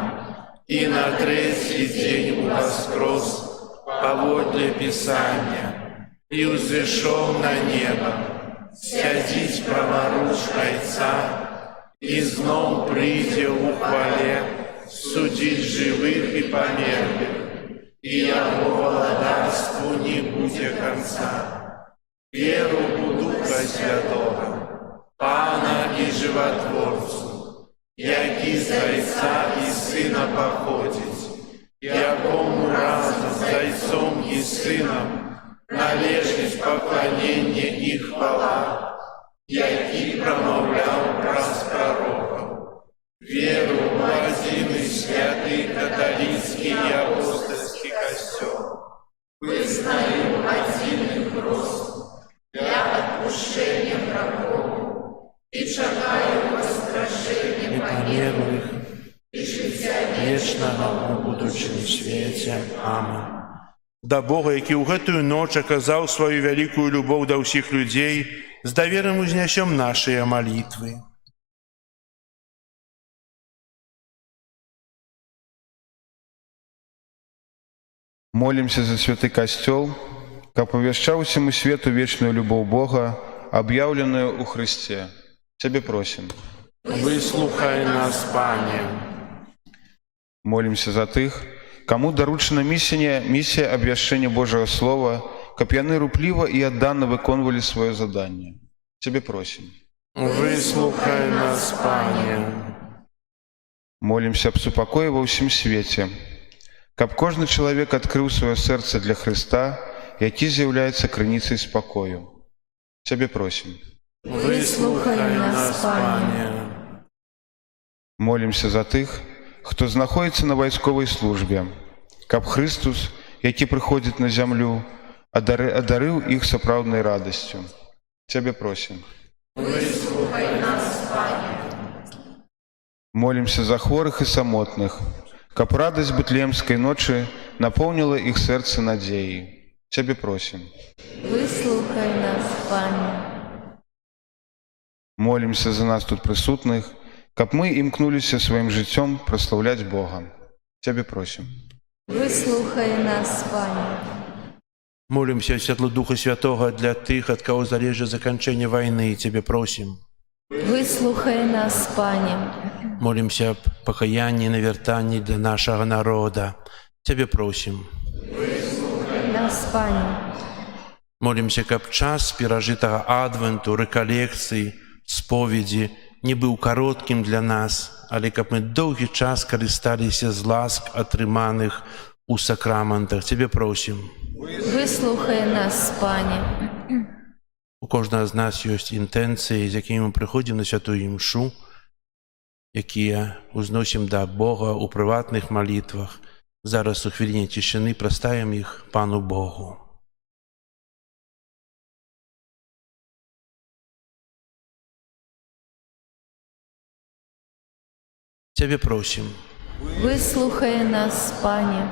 і на трэці дзень уваскрос паводле Пісання, і ўзышоў на неба, сядзіць праваруч Айца, і зноў прыйдзе ў хвале судзіць жывых і памерлых, і яго валадарству не будзе канца. Веру ў Духа Святога, Пана і Жыватворцу, які з Айца і Сына паходзіць, якому разам з Айцом і Сынам належыць пакланенне і хвала, які прамаўляў праз прарокаў. Веру ў адзіны святы каталіцкі і апостальскі касцёл. Вызнаю адзіны хрост для адпушчэння грахоў і чакаю воскрешэння памерлых і жыцця вечнага ў будучым свеце. Амен. Да Бога, які ў гэтую ноч аказаў сваю вялікую любоў да ўсіх людзей, з даверам узнясём нашыя малітвы. Молимся за святы касцёл, каб павяшчаў усяму свету вечную любоў Бога, аб'яўленую ў Христе. Цябе просім. Выслухай нас, Пане. Молимся за тых, каму даручана місія абвяшчэння Божага Слова, каб яны рупліва і аддана выконвалі сваё заданне. Цябе просім. Выслухай нас, Пане. Молимся аб супакоі ва ўсім свеце, каб кожны чалавек адкрыў сваё сэрца для Хрыста, які з'яўляецца крыніцай спакою. Цябе просім. Выслухай нас, Пане. Молимся за тых, хто знаходзіцца на вайсковай службе, каб Христус, які прыходзіць на зямлю, адарыў іх сапраўднай радасцю. Цябе просім. Молимся за хворых і самотных, каб радасць Бэтлемскай ночы напоўніла іх сэрцы надзеі. Цябе просім. Выслухай нас, Пане. Молимся за нас тут прысутных, каб мы імкнуліся сваім жыццём праслаўляць Бога. Цябе просім. Выслухай нас, Пане. Молимся святлу Духа Святого для тых, ад каго залежыць заканчэнне вайны. Цябе просім. Выслухай нас, Пане. Молимся об пакаянні і навяртанні для нашага народа. Цябе просім. Выслухай нас, Пане. Молимся, каб час перажытага адвенту, рэкалекцыі, споведзі не быў кароткім для нас, але каб мы доўгі час карысталіся з ласк, атрыманых у сакраментах. Цябе просім. Выслухай нас, Пане. У кожнага з нас ёсць інтэнцыі, з якімі мы прыходзім на святую імшу, якія узносім да Бога ў прыватных малітвах. Зараз у хвіліне цішыны праставім іх Пану Богу. Цябе просім. Выслухай нас, Пане.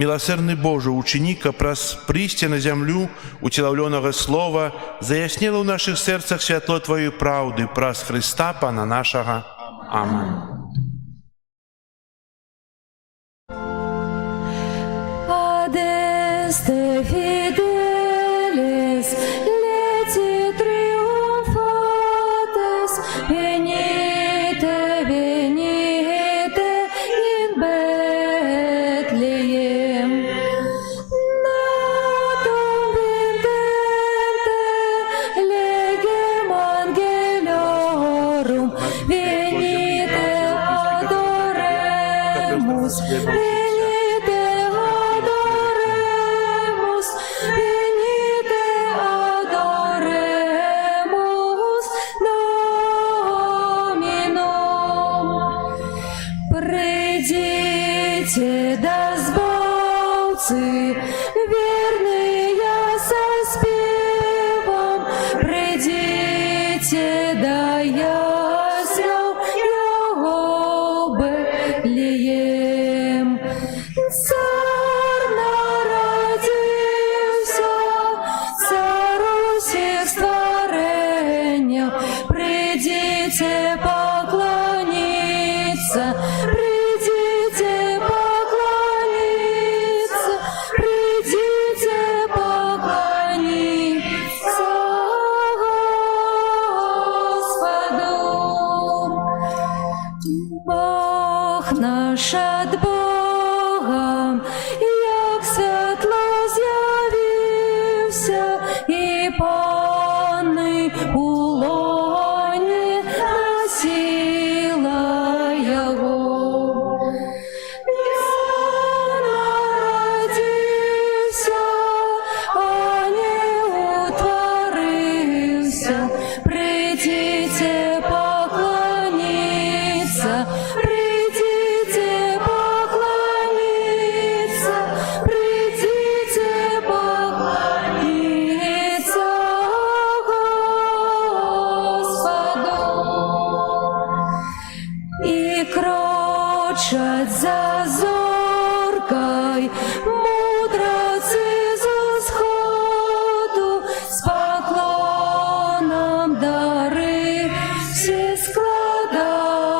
Міласэрны Божа, учыні, каб праз прыйсце на зямлю уцелаўлёнага слова заяснела ў нашых сэрцах святло Тваёй праўды праз Хрыста, Пана нашага. Аман. Adeste fideles, leti triumphates, venite, venite in Bethlehem. Natum vintente legem angelorum, venite adoremus, venite adoremus, venite adoremus Dominum. Придите, дозбавцы, верные со спевом, придите, да ясел его Бэтлеем. Царь народился, царю всех створения, придите поклониться, придите поклониться, придите поклониться Господу. Бог наш от Бога, як світло з'явився, і пани у лоні носила його. Я народився, а не утворився, придите поклониться, придите поклониться, придите поклониться Господу. И крочат за зоркой мудроцы за сходу, с поклоном дары все складают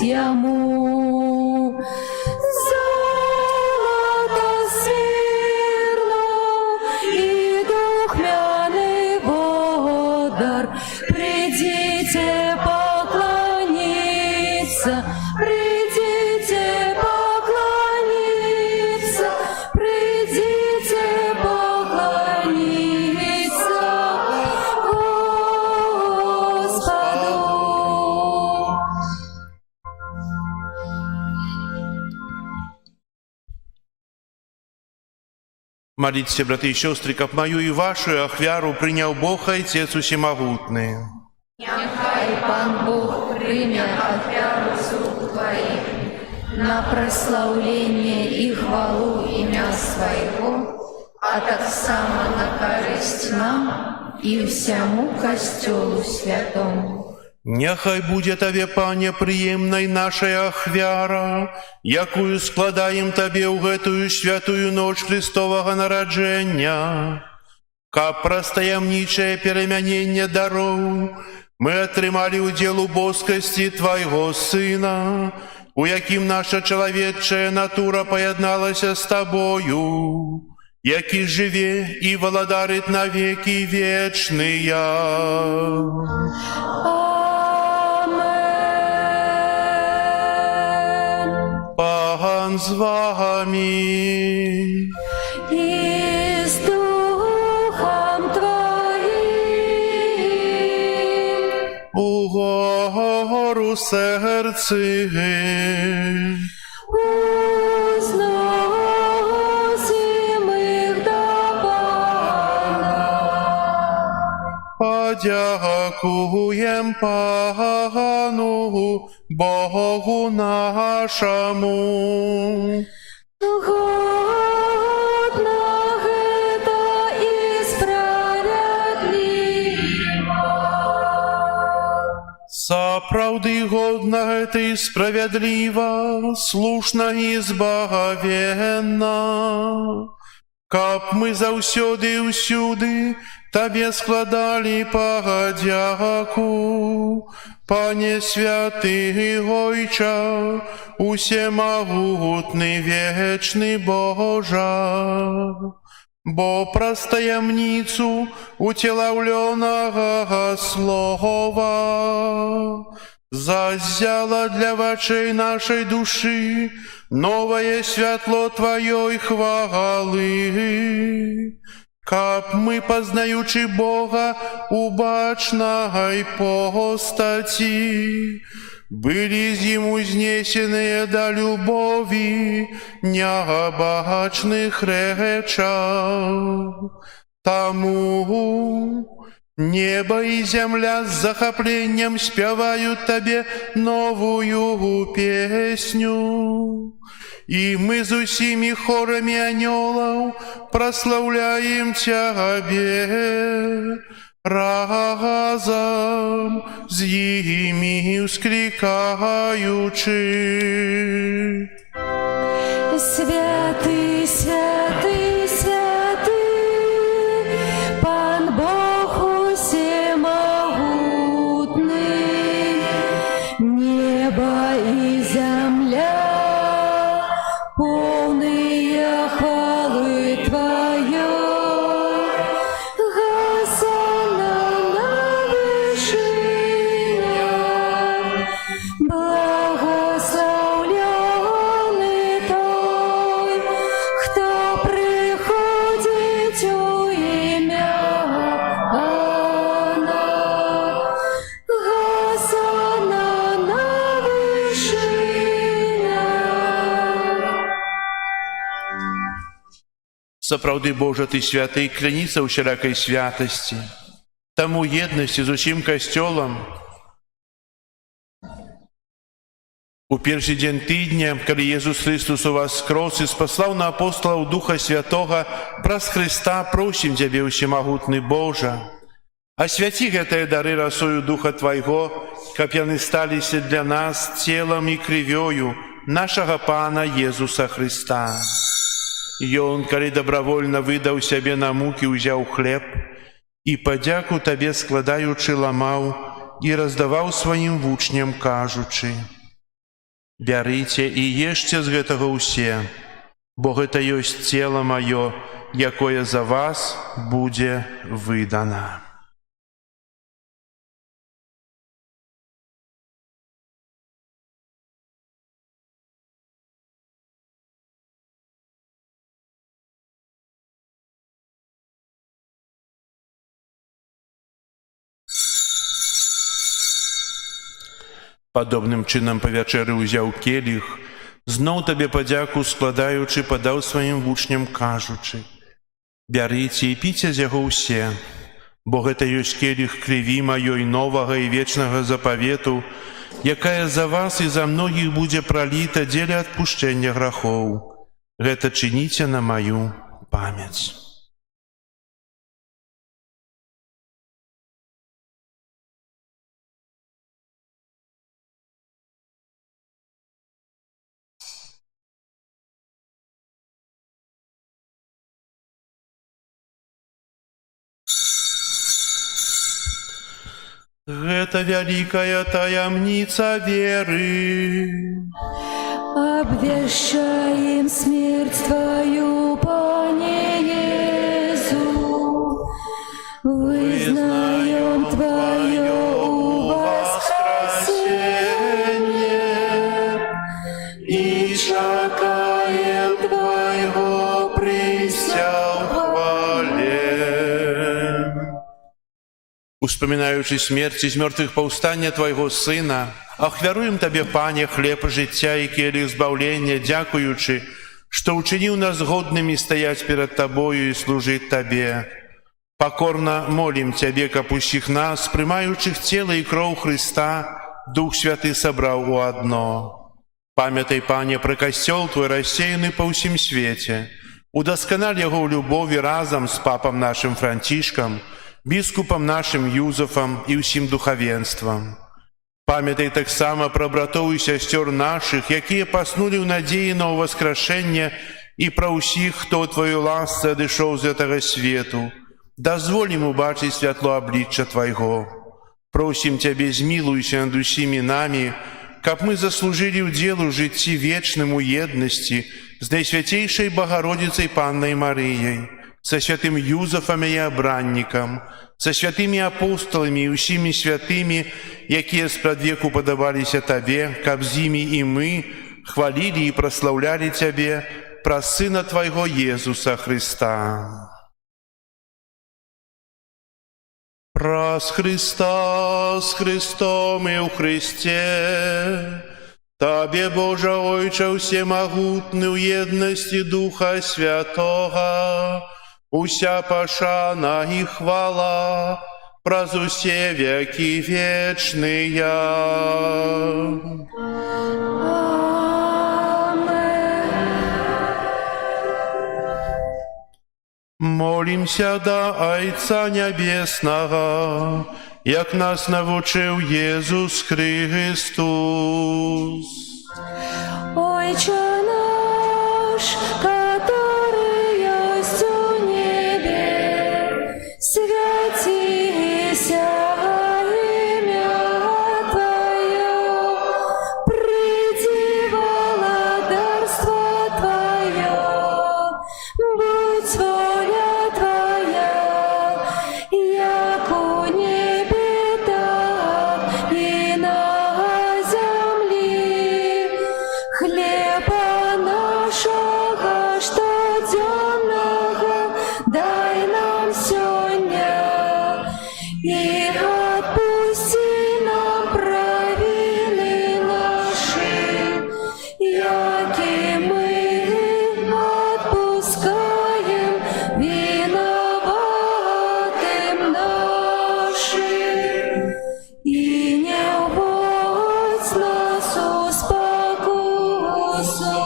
ему. Золото смирно и духмяный водар, придите поклониться, придите поклониться, придите поклониться Молитесь, браты и сестры, как мою и вашу ахвяру принял Бог Отец Усемогутный. Нехай Пан Бог прийме ахвяру з рук Твоих на прославление и хвалу имя Своего, а так само на користь нам и всему Костелу Святому. Нехай будет Тебе, Пане, приемной наша ахвяра, якую складаем Тебе в гэтую святую ночь Христового нараджения. Каб праз таямнічае перамяненне дароў мы атрымалі ўдзел у боскасці Твайго Сына, у якім наша чалавечая натура паядналася з Табою, які жыве і валадарыць на векі вечныя. Пан з вами. И с Духом Твоим. У гору серці. Узносим их до Пана. Подякуєм Пану Богу нашому. Годно это и справедливо. Сапраўды годна гэта і справядліва, слушна і збагавенна. Каб мы заўсёды і ўсюды Табе складалі падзяку, Пане святы Ойча, усемагутны вечны Божа, бо праз таямніцу уцелаўлёнага слова заззяла для вачэй нашай душы новае святло Тваёй хвалы. Каб мы, пазнаючы Бога у бачнай постаці, былі з ім узнесеныя да любові нябачных рэчаў. Таму неба і зямля з захапленнем спяваюць Табе новую песню. І мы з усімі хорамі анёлаў праслаўляем Цябе, разам з імі ўсклікаючы. Святый, святый, святый, Пан Бог усемогутный, небо и земля полные хвалы Твоей. Госанна на вышинях, благословленный Той, кто приходит у имя Пана. Госанна на вышинях. Сапраўды, Божа, Ты святы, кляніца ўсялякай святасці. Таму еднасці з усім касцёлам у першы дзень тыдня, калі Езус Христос уваскрос і спаслаў на апосталаў Духа Святога, праз Хрыста просім Цябе, усемагутны Божа, асвяці гэтыя дары расою Духа Твайго, каб яны сталіся для нас целам і крывёю нашага Пана Езуса Хрыста. Ён, калі добравольна выдаў сябе на мукі, узяў хлеб і падзяку Табе складаючы ламаў і раздаваў сваім вучням, кажучы: «Бярыце і ешце з гэтага ўсе, бо гэта ёсць цела маё, якое за вас будзе выдана». Падобным чынам па вячэры ўзяў келіх, зноў Табе падзяку складаючы, падаў сваім вучням, кажучы: Бярыце і піце з яго ўсе, бо гэта ёсць келіх крыві маёй новага і вечнага запавету, якая за вас і за многіх будзе праліта дзеля адпушчэння грахоў. Гэта чыніце на маю памяць. Гэта вялікая таямніца веры. Обвещаем смерть Твою, Пане Иисус, вызнаем Твое воскресение и чакаем Твоего прыся в хвале. Успамінаючы смерць і з мёртвых паўстання Твайго Сына, ахвяруем Табе, Пане, хлеб жыцця і келіх збаўлення, дзякуючы, што ўчыніў нас годнымі стаяць перад Табою і служыць Табе. Пакорна молім Цябе, каб усіх нас, прымаючых цела і кроў Хрыста, Дух Святы сабраў у адно. Памятай, Пане, пра касцёл Твой рассеяны па ўсім свеце. Удасканаль яго ў любові разам з папам нашым Францішкам, біскупам нашым Юзафам і ўсім духавенствам. Памятай таксама пра братоў і сясцёр нашых, якія паснулі ў надзеі на ўваскрашэнне, і пра ўсіх, хто Твою ласцы адышоў з гэтага свету. Дазволь ім убачыць святло аблічча Твайго. Просім Цябе, змілуйся над усімі намі, каб мы заслужылі ўдзел у жыцці вечным у еднасці з Найсвяцейшай Багародзіцай Паннай Марыяй, са святым Юзафам і абраннікам, са святымі апостоламі і ўсімі святымі, якія спрадвеку падабаліся Табе, каб з імі і мы хвалілі і праслаўлялі Цябе праз Сына Твайго Езуса Хрыста. Праз Хрыста, з Хрыстом і ў Хрысце, Табе, Божа Ойча ўсемагутны, ў еднасці Духа Святога, уся пашана і хвала праз усе векі вечныя. Молімся да Айца Нябеснага, як нас навучыў Езус Христос. Ойче наш, который есть у небе, святися имя Твое, приди владарство Твое, будь воля Твоя, як у небе, так и на земле. Хлеба нашего штоденного дай нам сегодня, и отпусти нам провины наши, яки мы отпускаем виноватым нашим. И не вводь нас в спокусу,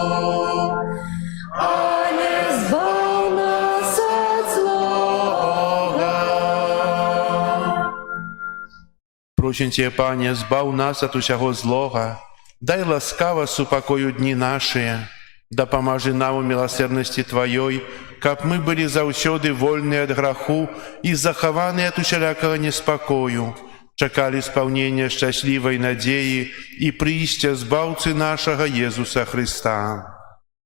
але избавь нас от злого. Просім Цябе, Пане, збаў нас ад усяго злога, дай ласкава супакою дні нашыя, дапамажы нам у міласэрнасці Тваёй, каб мы былі заўсёды вольныя ад граху і захаваныя ад усялякага неспакою, чакалі спаўнення шчаслівай надзеі і прыйсця збаўцы нашага Езуса Хрыста.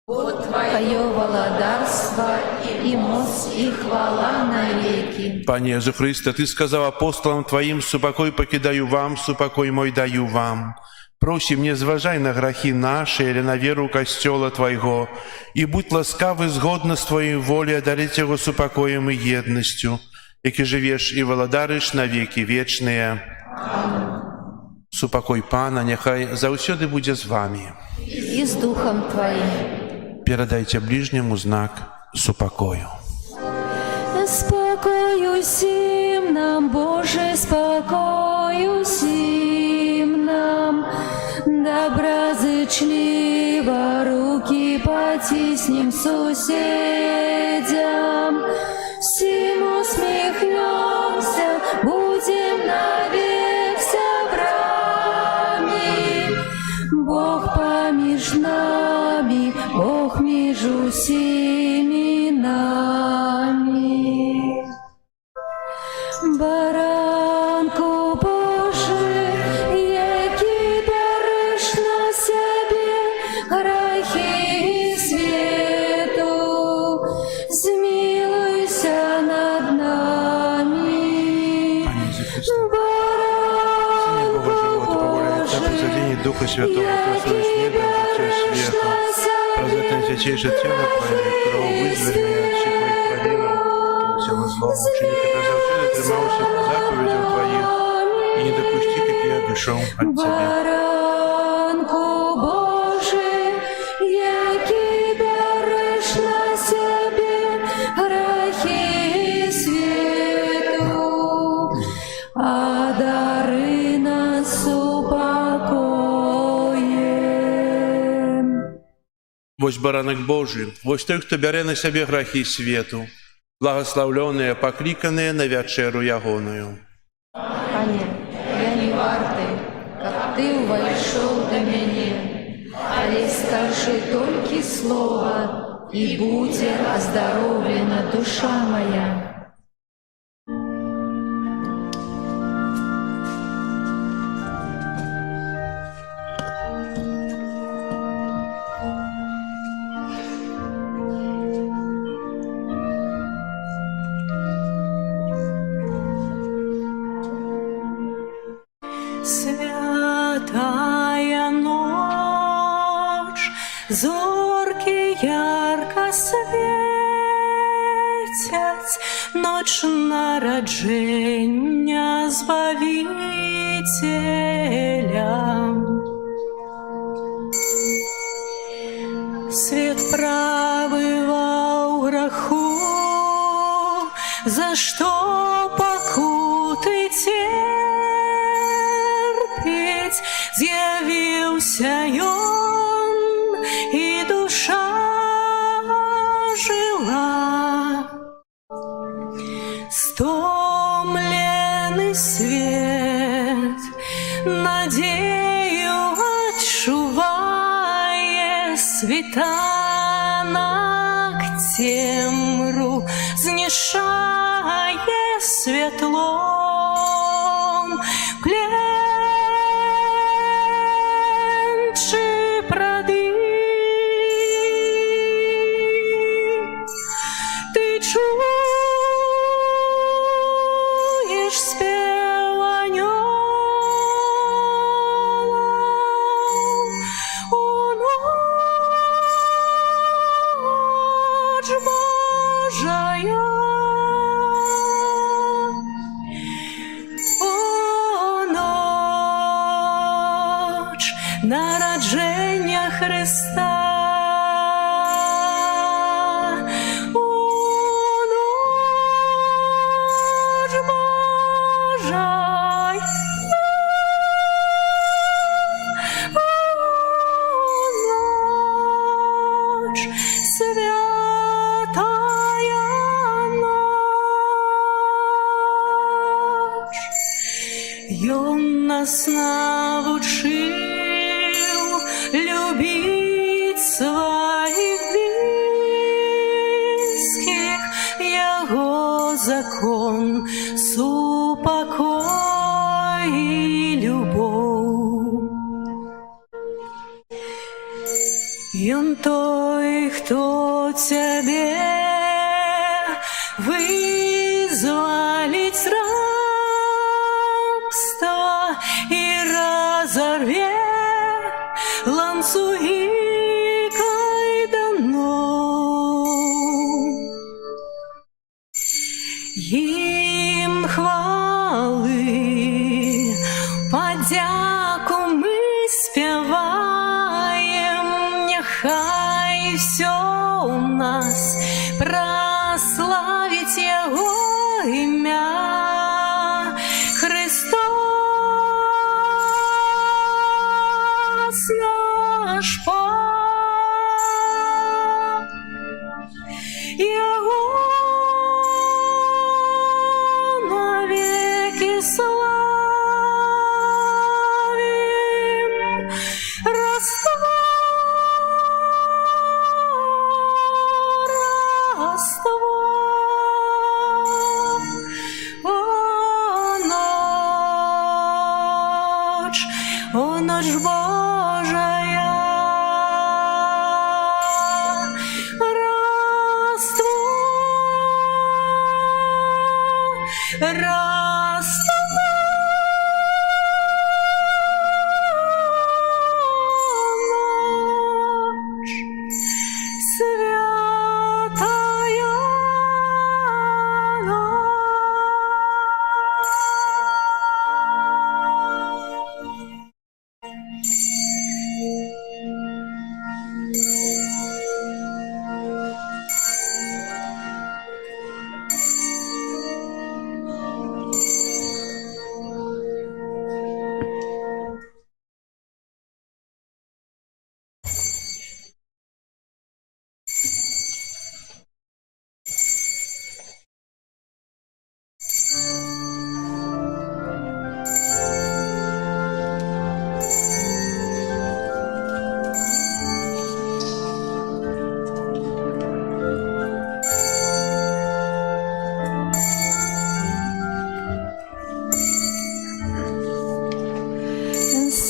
Твое владарство и моц и хвала навеки. Пане Езу Христе, Ты сказаў апостолам Тваім: «Супакой пакідаю вам, супакой мой даю вам». Просім, не зважай на грахі нашы или на веру касцёла Твайго, і будь ласкавы згодна з Твоей волі адарыць яго супакоем і еднасцю, які жывеш і валадарыш на векі вечныя. Супакой Пана няхай заўсёды будзе з вамі. И с Духом Твоим. Перадайце ближняму знак супакою. спокой усім нам, Боже, спокой усім нам, доброзичливо руки потиснем сусідям, всім усміхнемся, будем навек сябрами, Бог поміж нами, Бог між усіми нами. Баранку Божий, який береш на себе грехи світу, змилуйся над нами. Пані Христе, Баранку Бога живота, по волі Отця, Духа Святого, Твоего снеда, життя світу, прозвати найсвятейше тіло Твоє, кров визвольне від всіх моїх провинів, всього злого, учини, ти завжди тримався заповідям Твоїх, і не допусти, як я обійшов від Тебе. Баранку Божий, який береш на себе грехи світу, а дари нас упокоєм. Вось баранок Божий, вось той, хто бярэ на сябе грахі свету, благословленыя, пакліканыя на вячэру ягоную. Пане, я не варты, каб ты увайшоў да мяне, але скажы толькі слова, і будзе аздароўлена душа моя. Святая ночь, зорки ярко светят, ночь народження Збавителя. Свет пробывал в греху, за что покуты терпеть, з'явився ён, і душа жила. Стомленный свет надею отчуває, світанок темру знішає світлом. Кленчи прады, ты чуєш спев анёлов? О, ночь Божая, народження Христа. О, ноч Божа, о, ноч святая ноч. Ён нас навучив любить своих близких, Его закон, супокой и любовь. И Он той, кто тебе вызволить с рабства и разорвет ланцюги кайданов. Їм хвали, подяку ми співаєм, нехай все у нас прославить Його. ночь, о ночь Божая, ночь святая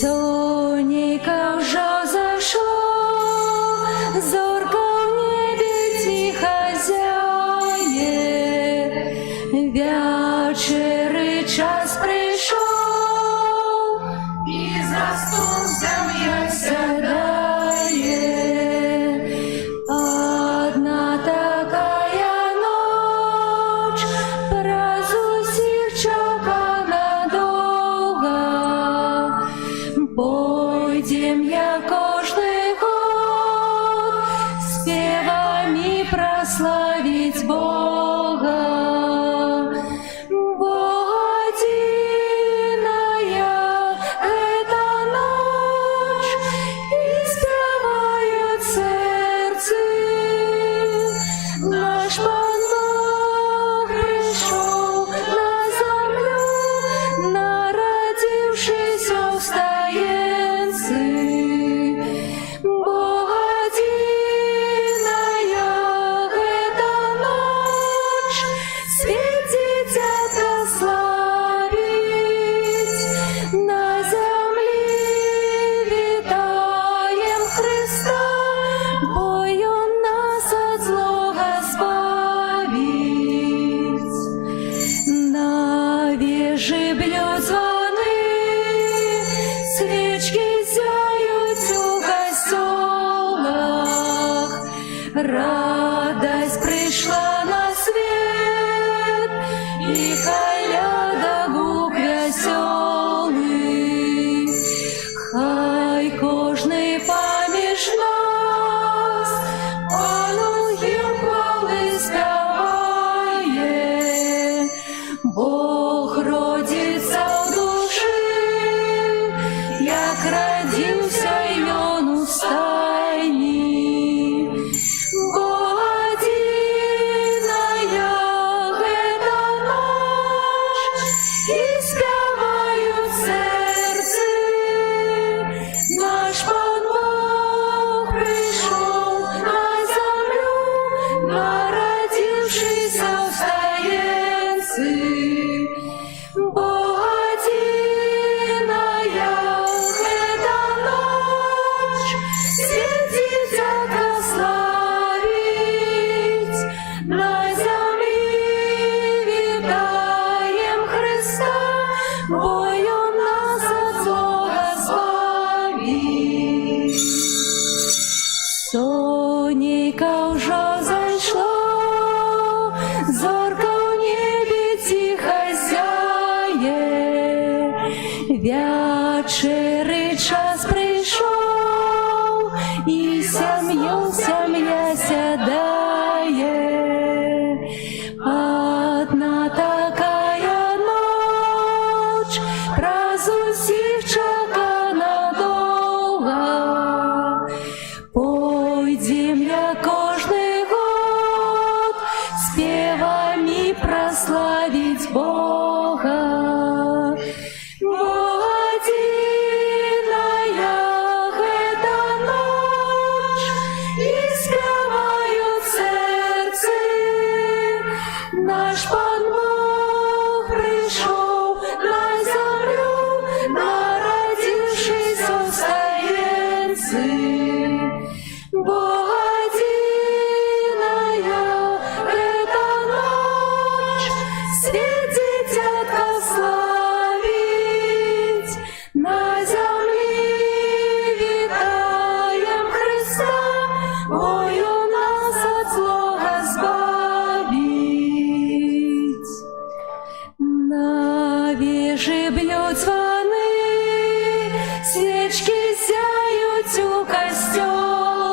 сонейка вже зайшло, зорка в небі тихо зяє, вечері час прийшов, і за стол земля сядає. Одна такая ночь, праз усіх чекана довга. Пойдем я кожный год спевами прославить Бога. Богодиная эта ночь, и спевают сердце. Наш Пан Бог пришел на землю, народившийся в стаенцы. Богодиная эта ночь, свет дитятка славить. На земле витаем Христа, бой Он нас от злого збавить. На вежи бьют звоны, свечки зяют у костелах. Радость пришла на свет, и коляда гук веселый. Хай кожний поміж нас Пану гімн хвали співає. Бог родиться в душі, як родився й он у стайні. Богодиная эта ночь, і співають серце. Наш Пан Бог прийшов на землю, народившийся в стаєнці. Богодиная эта ночь, свет дитятка славить. На землі вітаєм Христа, бой Он нас от злого збавить. Сонейка вже зайшло, зорка в небі тихо зяє, вечері час прийшов, і сім'я сядає. Одна такая ночь, праз усіх чекана довга. Пойдем я кожний год спевами прославить Бога. Богодиная эта ночь, и на землі вітаєм Христа, бою нас от злого збавить. На вежі б'ють звони, свічки сяють у костьолах,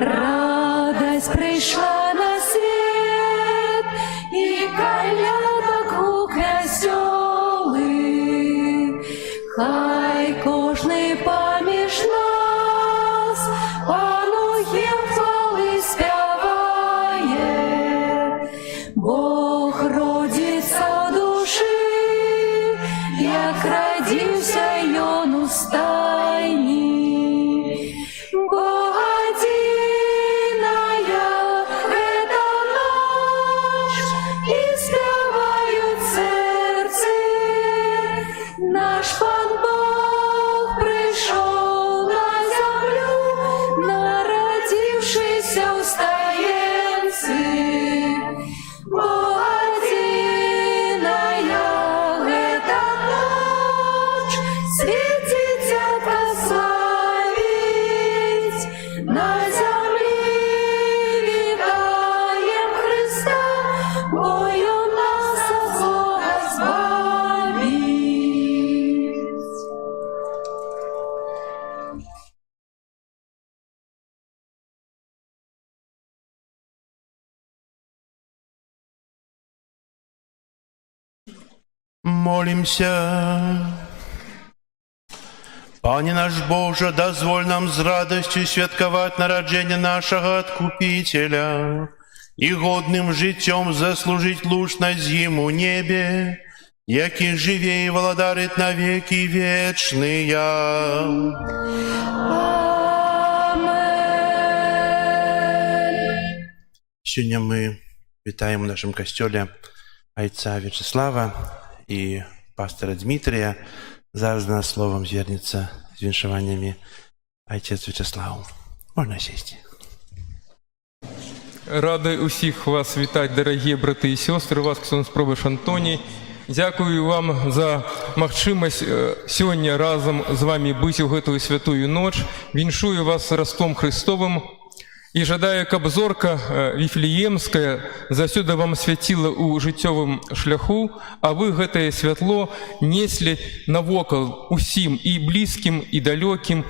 радость прийшла на світ, і колядок гук веселий. Хай кожний поміж нас Пану гімн хвали співає. Бог родиться в душі, як родився йон у стайні. Богодиная эта ночь, і співають серці. Наш Пан Бог прийшов на землю, народившийся у стаєнці. Богодиная эта ночь, світить дитятка славить. На землі вітаєм Христа, бою нас от злого збавить. Молимся. Пане наш Боже, дозволь нам з радостью святкувати народження нашого Откупителя і годним життям заслужить луч на зиму небе, який живе і владарить на веки вечные. Амен. Сьогодні ми вітаємо в нашому костьолі отця В'ячеслава і пастора Дмитрія. Зараз до нас словом звернеться з віншуваннями отець В'ячеслав. Можна сісти. Радий усіх вас вітати, дорогі брати і сестри, вас, ксьондз Пробиш Антоній. Дякую вам за магчимость сьогодні разом з вами бути у гэтую святую ноч. Віншую вас з Рождеством Христовим і жадаю, каб зорка Віфлеємська засюди вам святила у життєвому шляху, а ви гэтае святло несли навокал усім і близьким, і далеким,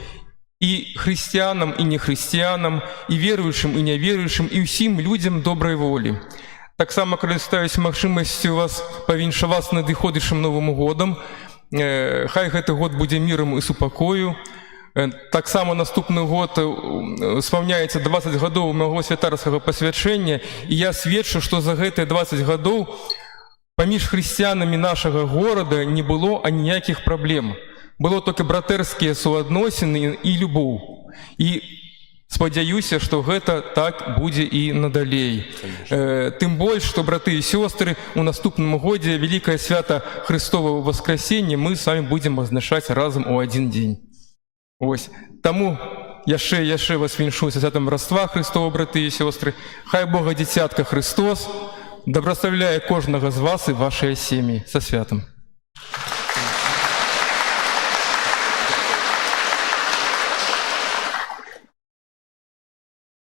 і християнам, і нехристиянам, і веруючим, і неверуючим, і усім людям доброї волі. Так само користаюсь магчимасцю вас павіншаваць з надыходзячым Новым годам. Хай гэты год будзе мірам і супакою. Так само наступны год спаўняецца 20 гадоў майго святарскага пасвячэння, і я сведчу, што за гэтыя 20 гадоў паміж хрысціянамі нашага горада не было аніякіх праблем. Было толькі братэрскія суадносіны і любоў. І спадзяюся, што гэта так будзе і надалей. Тым больш, што, браты і сёстры, у наступным годзе вялікае свята Христового Воскресення мы з вами будзем адзначаць разам у адзін дзень. Ось. Таму яшчэ вас віншую са святам Рождества Христова, браты і сёстры. Хай Бога дзіцятка Христос добраставляе кожнага з вас і вашыя сем'і. Са святам.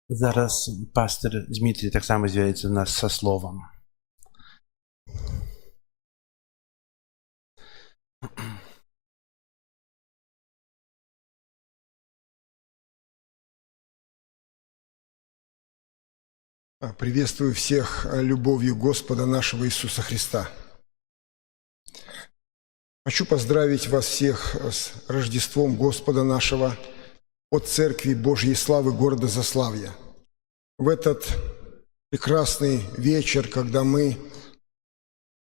Зараз пастор Дмитрий так само з'явиться до нас со словом. Приветствую всех любовью Господа нашего Иисуса Христа. Хочу поздравить вас всех с Рождеством Господа нашего от Церкви Божьей Славы города Заславья. В этот прекрасный вечер, когда мы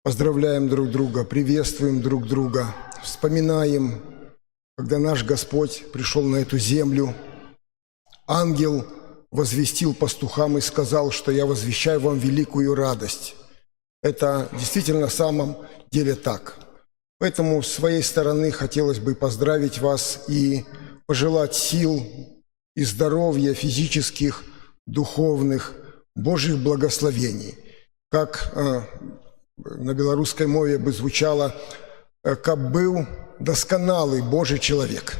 поздравляем друг друга, приветствуем друг друга, вспоминаем, когда наш Господь пришел на эту землю, ангел возвестил пастухам и сказал, что я возвещаю вам великую радость. Это действительно на самом деле так. Поэтому с своей стороны хотелось бы поздравить вас и пожелать сил и здоровья физических, духовных, Божьих благословений. Как на белорусской мове бы звучало, «Каб быў досконалый Божий человек.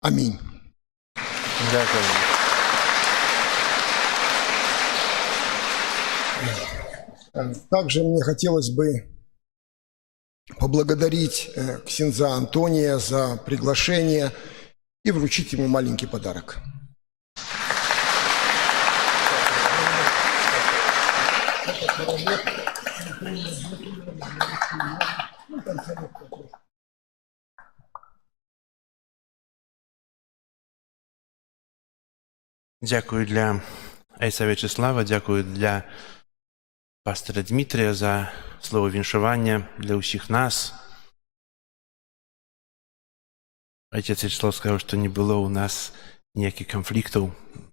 Аминь. Дякую. Также мне хотелось бы поблагодарить ксенза Антония за приглашение и вручить ему маленький подарок. Дякую для Айса Вячеслава, дякую для пастора Дмитрія за слово віншування для усіх нас. Отец Вячеслав сказал, что не было у нас ніяких конфликтов.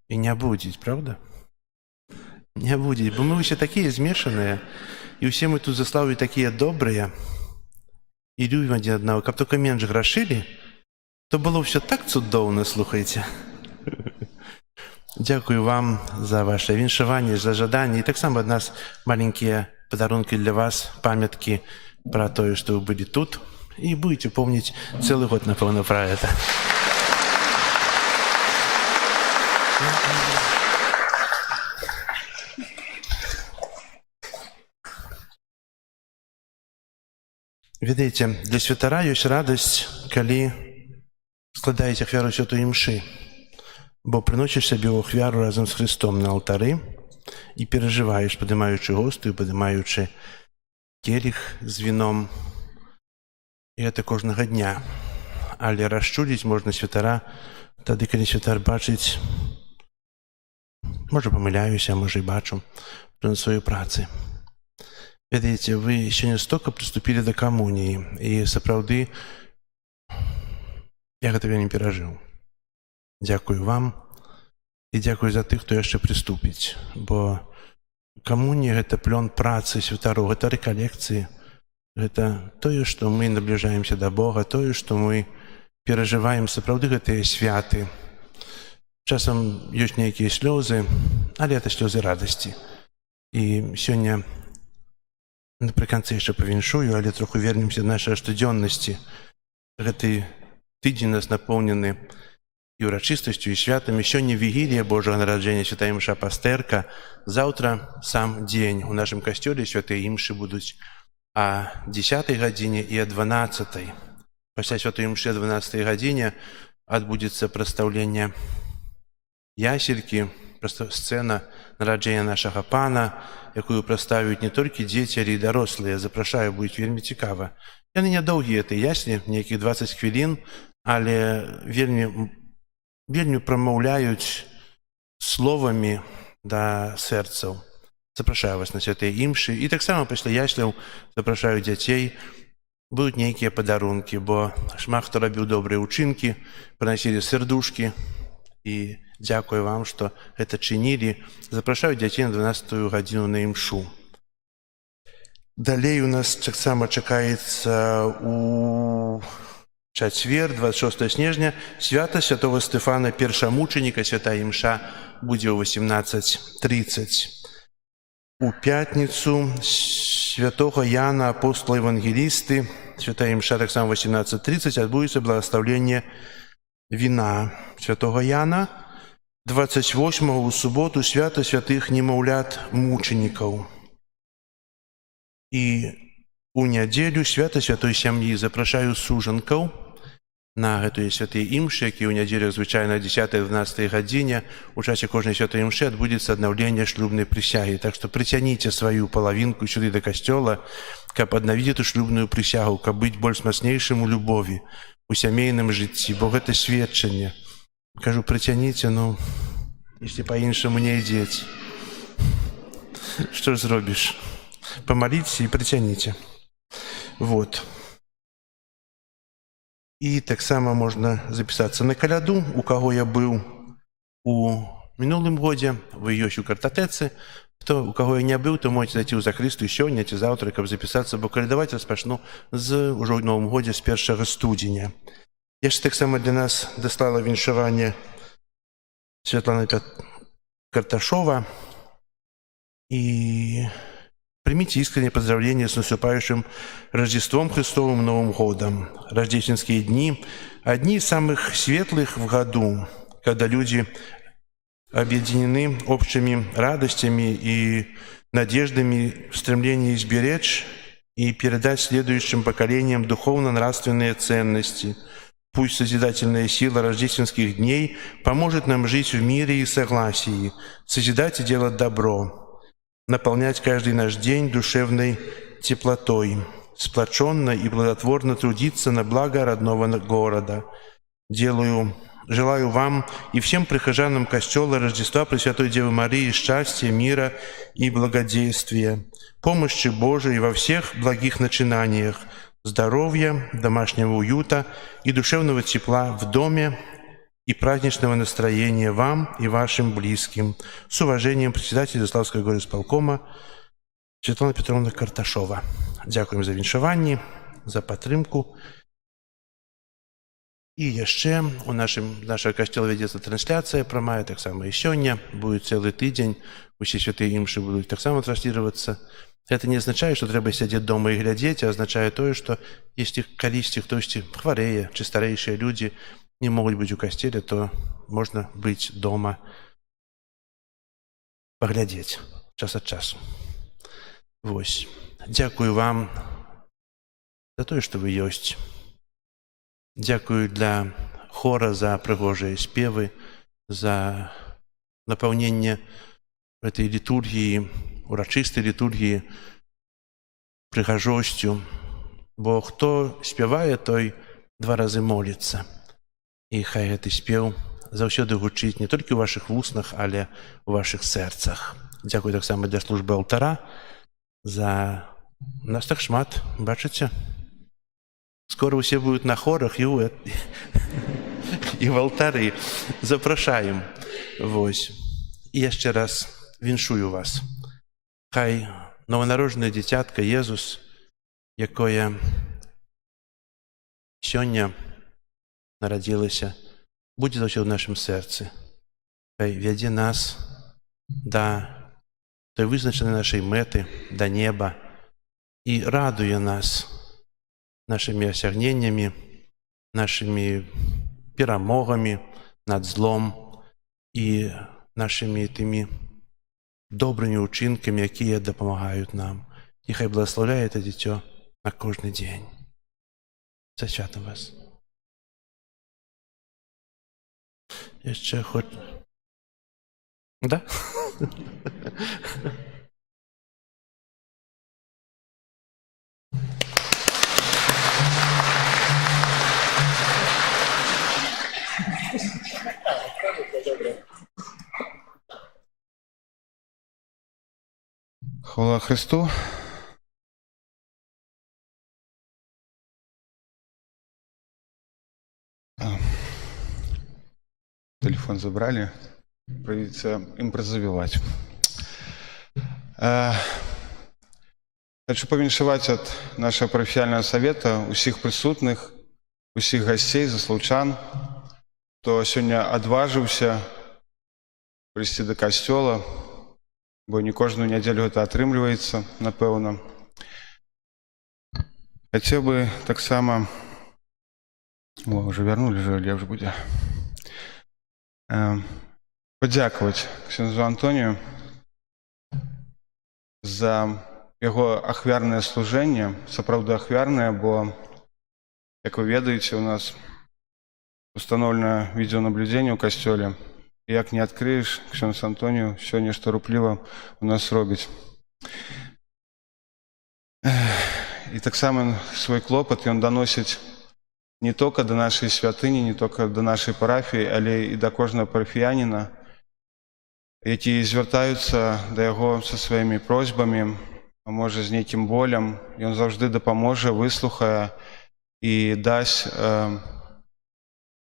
И не будет, правда? Не будет, бо мы все такие смешанные, и все мы тут за славой такие добрые, и любим один одного. Как только меньше грошили, то было все так цудовно, слухайте. Дякую вам за ваше віншування, за жадання. І так само від нас маленькі подарунки для вас, пам'ятки про те, що ви були тут. І будете пам'ятати цілий год, напевно, про це. Ведаеце, для святара ёсць радасць, калі складаеце ахвяру святой імшы. Бо приносиш собі ахвяру разом з Христом на алтари і переживаєш, підіймаючи гостю, підіймаючи келих з віном. І це кожного дня. Але розчулить можна святара тоді, коли святар бачить, може помиляюся, може і бачу, на своїй праці. Ведаеце, ви ще не стільки приступили до комунії, і, сапраўды, я гэтага не перажыў. Дякую вам і дзякую за тых, хто яшчэ прыступіць, бо камунія – гэта плён працы святароў, гэта рэкалекцыі, гэта тое, што мы набліжаемся да Бога, тое, што мы перажываем сапраўды гэтыя святы. Часам ёсць нейкія слёзы, але гэта слёзы радасці. І сёння напрыканцы яшчэ павіншую, але троху вернемся да нашай штодзённасці. Гэты тыдзень нас напоўнены і урачыстасцю, і святамі. Сёння вігілія Божага нараджэння, святая імша пастэрка. Заўтра сам дзень. У нашым касцёле святыя імшы будуць о 10 гадзіне і о 12. Пасля святой імшы о 12 гадзіне адбудзецца прадстаўленне яселькі, сцэна нараджэння нашага пана, якую прадставяць не толькі дзеці, але і дарослыя. Запрашаю, будзе вельмі цікава. Яны нядоўгія, ты яслі, нейкіх 20 хвілін, але вельмі прамаўляюць словамі да сэрцаў. Запрашаю вас на святыя імшы. І таксама пасля ясляў запрашаю дзяцей. Будуць нейкія падарункі, бо шмат хто рабіў добрыя ўчынкі, прынасілі сэрдушкі. І дзякую вам, што гэта чынілі. Запрашаю дзяцей на 12 гадзіну на імшу. Далей у нас таксама чакаецца у чацвер, 26 снежня, свята святого Стефана Першамучаніка, святая імша будзе ў 18:30. У пятніцу святого Яна, апостола евангелісты, святая імша таксама 18:30, адбудзецца благословленне віна святого Яна. 28 у суботу свята святых немаўлят мучанікаў. І у нядзелю свята святой сям'і. Запрашаю сужанкаў на гэтыя святыя імшы, якія ў нядзелю звычайна 10-12 гадзіне. У часе кожнай святой імшы адбудзецца аднаўленне шлюбнай прысягі. Так што прыцяніце сваю палавінку сюды да касцёла, каб аднавіць эту шлюбную прысягу, каб быць больш мацнейшым у любові, у сямейным жыцці, бо гэта сведчанне. Кажу, прыцяніце, если па-іншаму не ідзець. Што ж зробіш? Помоліться і притягніться. Вот. І так само можна записатися на каляду, у кого я быў у мінулым годзе, вы ёсць у картатэцы. У кого я не быў, то можете зайти ў Захрысту сёння ці заўтра, каб запісацца, бо калядаваць распачну ўжо ў новым годзе з 1 студзеня. Яшчэ таксама для нас даслала віншаванне Святлана Карташова. І Примите искреннее поздравление с наступающим Рождеством Христовым Новым годом. Рождественские дни – одни из самых светлых в году, когда люди объединены общими радостями и надеждами в стремлении изберечь и передать следующим поколениям духовно-нравственные ценности. Пусть созидательная сила рождественских дней поможет нам жить в мире и согласии, созидать и делать добро, наполнять каждый наш день душевной теплотой, сплоченно и плодотворно трудиться на благо родного города. Желаю вам и всем прихожанам Костела Рождества Пресвятой Девы Марии счастья, мира и благодействия, помощи Божией во всех благих начинаниях, здоровья, домашнего уюта и душевного тепла в доме и праздничного настроения вам и вашим близким. С уважением, председатель Заславского горисполкома Святлана Петровна Карташова. Дякуем за віншаванні, за падтрымку. І яшчэ у нашага касцёла вядзецца трансляцыя прамая таксама і сёння. Будет цэлы тыдзень, усе святыя імшы будуць таксама транслироваться. Это не означает, что трэба сядзець дома і глядзець, а означает тое, што если калісьці хтосьці хварэе, ці старэйшыя людзі не могуць быць у касцеле, то можна быць дома, паглядзець час ад часу. Вось. Дзякую вам за тое, што вы ёсць. Дзякую для хора за прыгожыя спевы, за напаўненне этой літургіі, урачыстай літургіі прыгажосцю. Бо хто спявае, той 2 разы моліцца. І хай гэты спеў заўсёды гучыць не толькі ў вашых вуснах, але ў вашых сэрцах. Дзякую таксама для службы алтара. За нас так шмат, бачыце? Скоро усе будут на хорах и в алтары. Запрашаем. Вось. І яшчэ раз віншую вас. Хай новонародженае дзіцятка Езус, якое сёння нарадзілася, будзе заўсёды ў нашым сэрцы. Хай вядзе нас да той вызначанай нашай мэты, да неба і радуе нас нашими осягнениями, нашими перамогами над злом и нашими теми добрыми учинками, якія дапамагаюць нам. І хай благословляе это дзіцё на кожны дзень. Са святам вас. Яшчэ хоць... Да? Хвала Христу. Телефон забрали. Придется импровизовать. Хочу павіншаваць ад нашего парафіяльнага совета усіх прысутных, усіх гасцей, заслаўчан, хто сёння адважыўся прыйсці да касцёла, бо не кожную нядзелю гэта атрымліваецца, напэўна. Хацеў бы таксама... О, уже вярнулі, уже лепш будзе. Падзякаваць ксёндзу Антонію за яго ахвярнае служэнне, сапраўды ахвярнае, бо, як вы ведаеце, у нас установлена видеонаблюдение ў касцёле. І як не адкрыеш, ксёндз Антонію все нешта рупліва у нас робіць. І таксама свой клопат ён даносіць не только до нашай святыні, не только до нашай парафіі, але і да кожнага парафіяніна, які звяртаюцца да яго са сваімі просьбамі, а можа з нейкім болем. Ён заўжды дапаможа, выслухае і дасць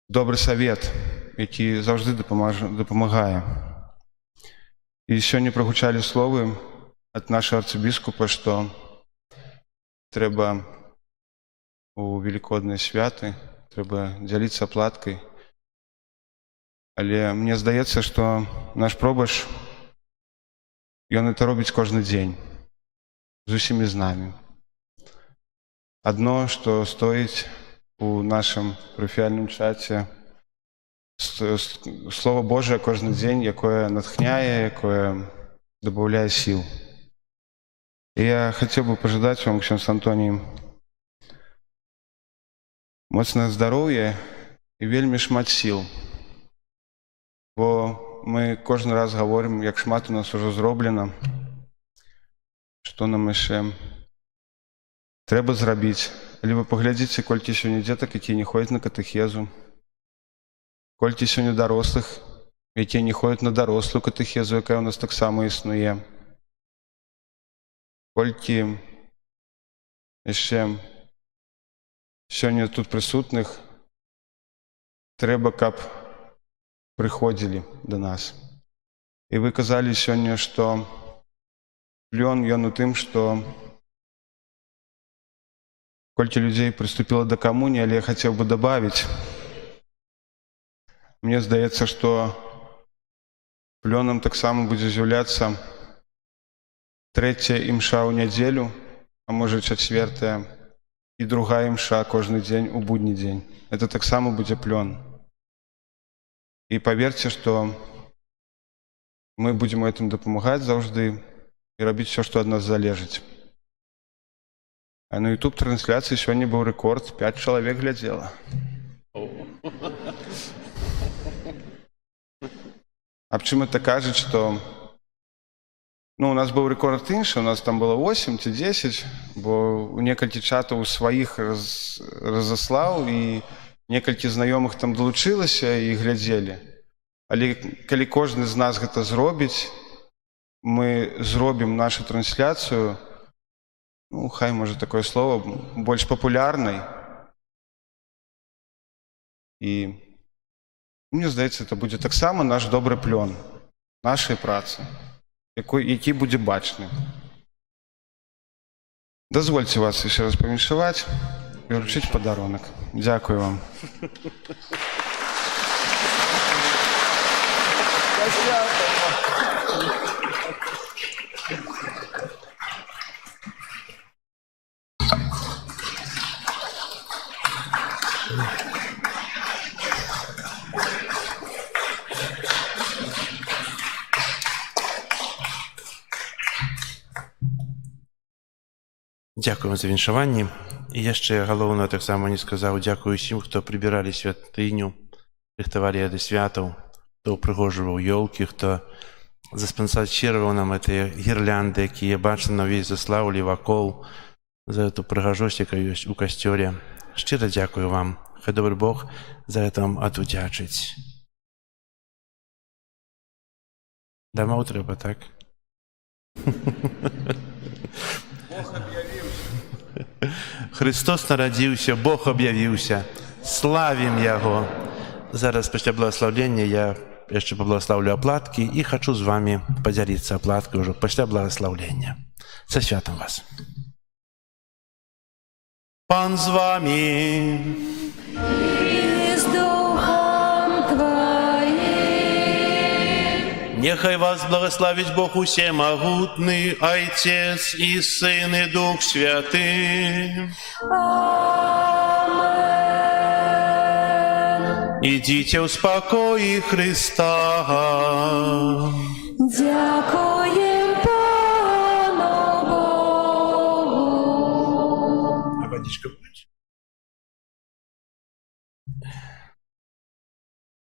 добры савет, які заўжды дапамагае. І сёння прагучалі словы ад нашага арцыбіскупа, што трэба у велікодныя святы, трэба дзяліцца аплаткай. Але мне здаецца, што наш пробашч, ён это робіць кожны дзень. з усімі з нами. Одно, што стоїть у нашым парафіяльным чаце, Слово Божие кожны дзень, якое натхняе, якое дабаўляе сіл. І я хацеў бы пажадаць вам, ксёндз Антоній, моцнае здароўе і вельмі шмат сіл. Бо мы кожны раз гаворым, як шмат у нас ужо зроблена, што нам яшчэ трэба зрабіць. Але вы паглядзіце, колькі сёння дзетак, якія не ходзяць на катэхезу, колькі сёння дарослых, якія не ходзяць на дарослую катэхезу, якая ў нас таксама існуе. Колькі яшчэ сёння тут прысутных трэба, каб прыходзілі да нас. І вы казалі сёння, што плён ён у тым, што колькі людзей прыступіла да камуніі, але я хацеў бы дабавіць. Мне здаецца, што плёнам таксама будзе з'яўляцца 3-я імша ў нядзелю, а можа 4-я, і 2-я імша кожны дзень у будні дзень. Это таксама будзе плён. І паверце, што мы будзем гэтым дапамагаць заўжды і рабіць усё, што ад нас залежыць. А на YouTube-трансляцыі сёння быў рэкорд, 5 чалавек глядзела. Аб чым это кажуць, што у нас быў рэкорд іншы, у нас там было 8 ці 10, бо у некалькі чатаў сваіх разаслаў, і некалькі знаёмых там далучылася і глядзелі. Але калі кожны з нас гэта зробіць, мы зробім нашу трансляцыю, хай, можа, такое слово, больш папулярнай. І мне здаецца, это будзе таксама наш добры плён нашай працы, які будзе бачны. Дазвольце вас яшчэ раз павіншаваць і ўручыць падарунак. Дзякую вам. Дзякуем за віншаванні. І яшчэ галоўнае таксама не сказаў, дзякую усім, хто прыбіралі святыню, рыхтавалі яе да святаў, хто упрыгожваў ёлкі, хто заспансарціраваў нам гэтыя гірлянды, якія бачна на ўвесь заслаўлі вакол, за эту прыгажосць, якая ёсць у касцёле. Шчыра дзякую вам. Хай добры Бог за гэта вам адудзячыць. Дамоў трэба, так? Христос нарадзіўся, Бог аб'явіўся. Славім Яго. Зараз пасля благаслаўлення я яшчэ паблагаслаўлю аплаткі і хачу з вами падзяліцца аплаткай ўжо пасля благаслаўлення. Са святам вас. Пан з вами. И с Духом Твоим. Нехай вас благословить Бог усемогутный, Отец и Сын и Дух Святый. Амен. Идите в спокое Христа. Дякуем Пану Богу. А водичка будет?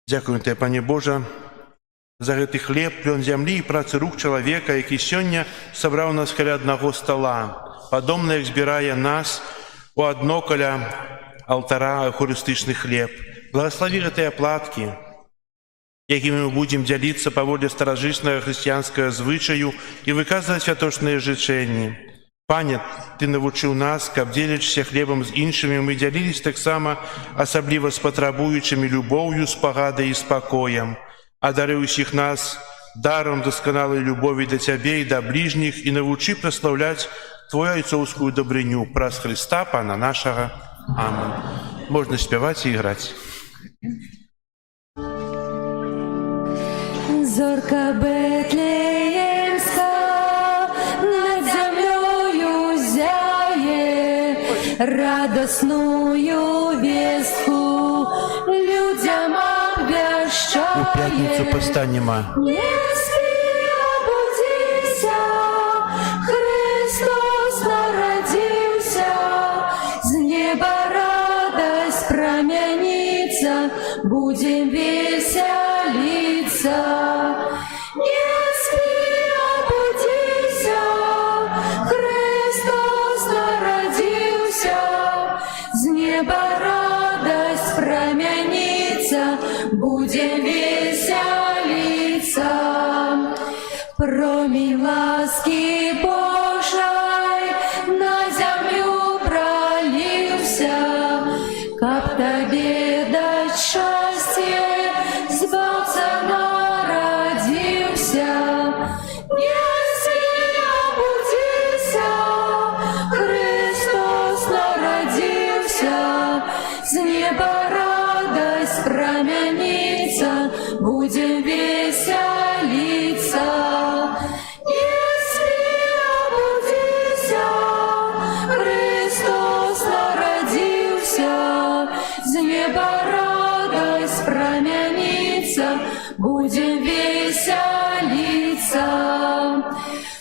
Дякую Тебе, Пане Божа, за гэты хлеб, плён зямлі і працы рук чалавека, які сёння сабраў нас каля аднаго стала, падобна як збірае нас у адно каля алтара эўхарыстычны хлеб. Благаславі гэтыя аплаткі, якімі мы будзем дзяліцца паводле старажытнага хрысціянскага звычаю і выказваць святочныя жычэнні. Пане, Ты навучыў нас, каб дзелячыся хлебам з іншымі, мы дзялілись таксама асабліва з патрабуючымі любоўю, спагадай і спакоем. Адары ўсіх нас даром дасканалай любові да Цябе і да бліжніх і навучы праслаўляць Твою айцоўскую дабрыню праз Хрыста, Пана нашага. Амен. Можна спяваць і іграць. Зорка Бетлеємська над землею радостную вестку людям обвящает. У пятницу постанема. Не спи, обудися, Христос народился, с неба радость промянится, будем веселиться. Не спи, обудися, Христос народился, с неба радость промянится, будем веселиться. Промень ласки Божией на землю пролился, как тебе дать счастье, сбылся, народился. Не спи, обудися, Христос народился, с неба радость промянится, будем веселиться. Не спи, обудися, Христос народился, с неба радость промянится, будем веселиться.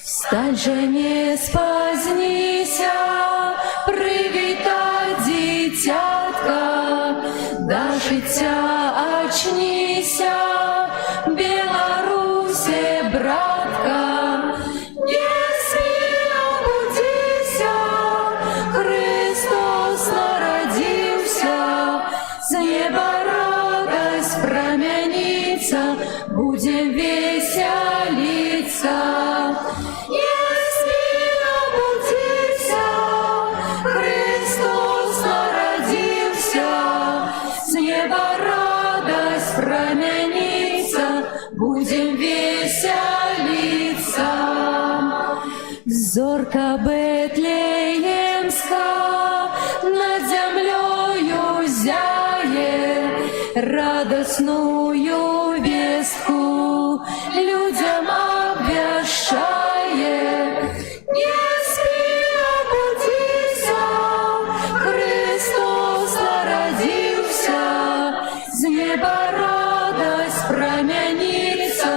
Встань же, не спозднися, привитай дитятка, до життя очнися, Беларуси, братка. Не спи, обудися, Христос народился, с неба радость промянится, будем веселиться. Не спи, обудися, Христос народился, с неба радость промянится, будем веселиться. Зорка Бетлеемска над землею зяет, радостную вестку людям обвящает. Не спи, обудися, Христос народился, с неба радость промянится,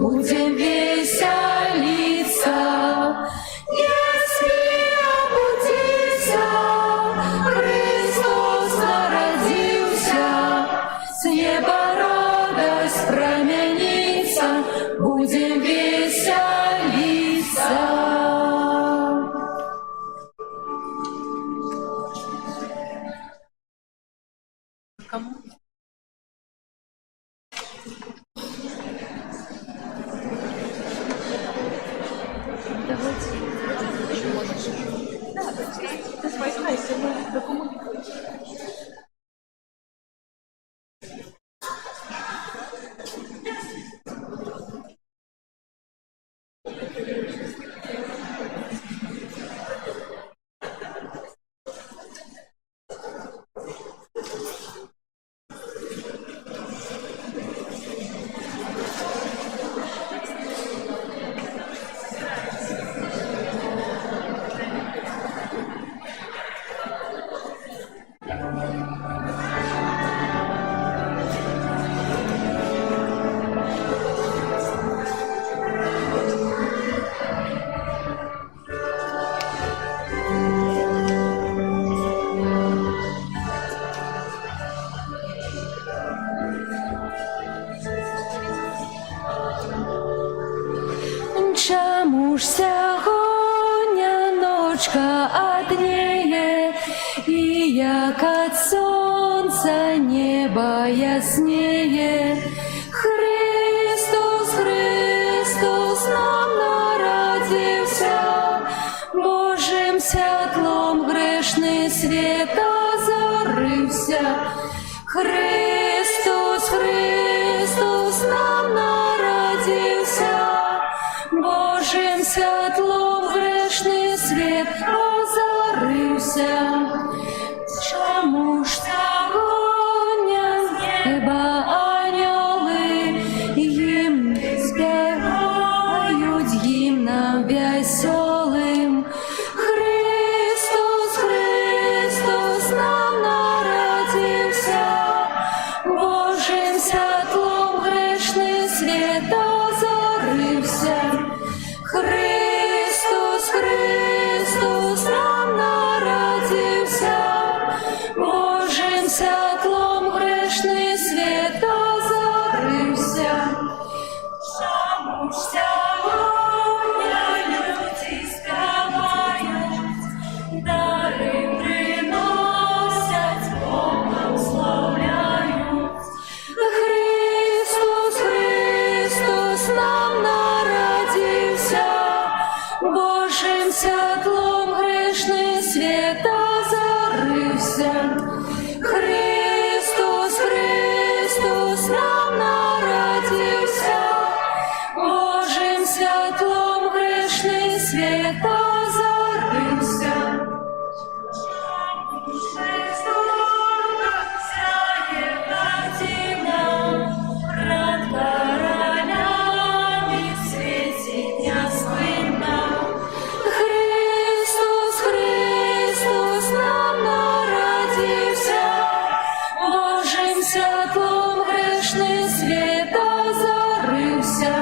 будем веселиться. Не спи, обудися, Христос народился, с неба радость промянится, будем веселиться. Чому ж сягоня ночка одніє, і як от сонця небо ясніє. Христос, Христос нам народився, Божим світлом грешний світ озарився. Христос, Христос нам народився, Божим світлом грешний світ озарився. Чому ж огоня неба ангели їм співають гімном веселим? Христос, Христос Божим святлом грешний світ озарився. Чому ж сьогодні люди співають, дари приносять, Бога славляють. Христос, Христос нам народився, Божим святлом грешний світ озарився. Христос, Христос нам народився, Божим святлом грешний світ озарився. Христос, Христос нам народився, Божим святлом грешний світ озарився.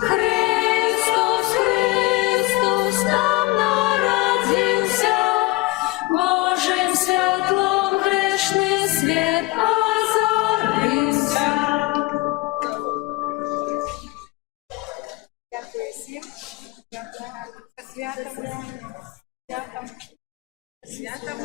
Христос, Христос нам народився, Божим святлом грешний світ озарився. Дякую всім. Дякую. Святом. Святом. Святом.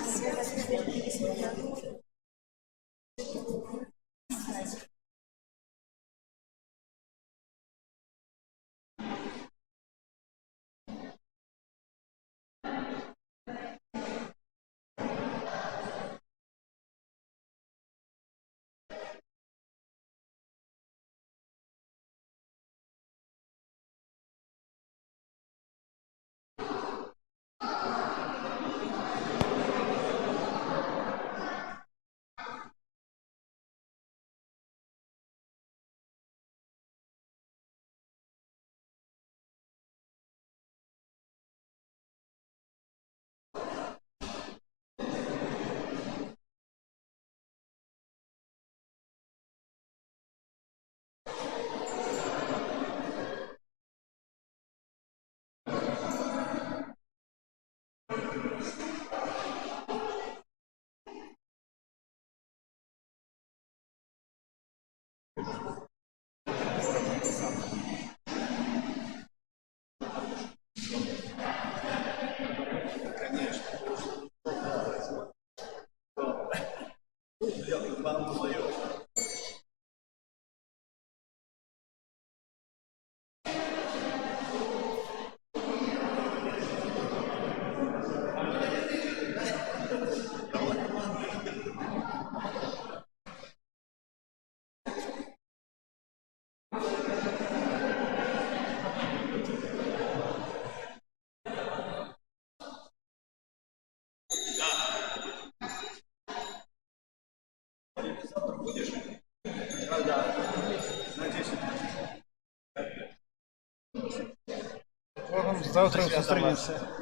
Завтра зустрінемося.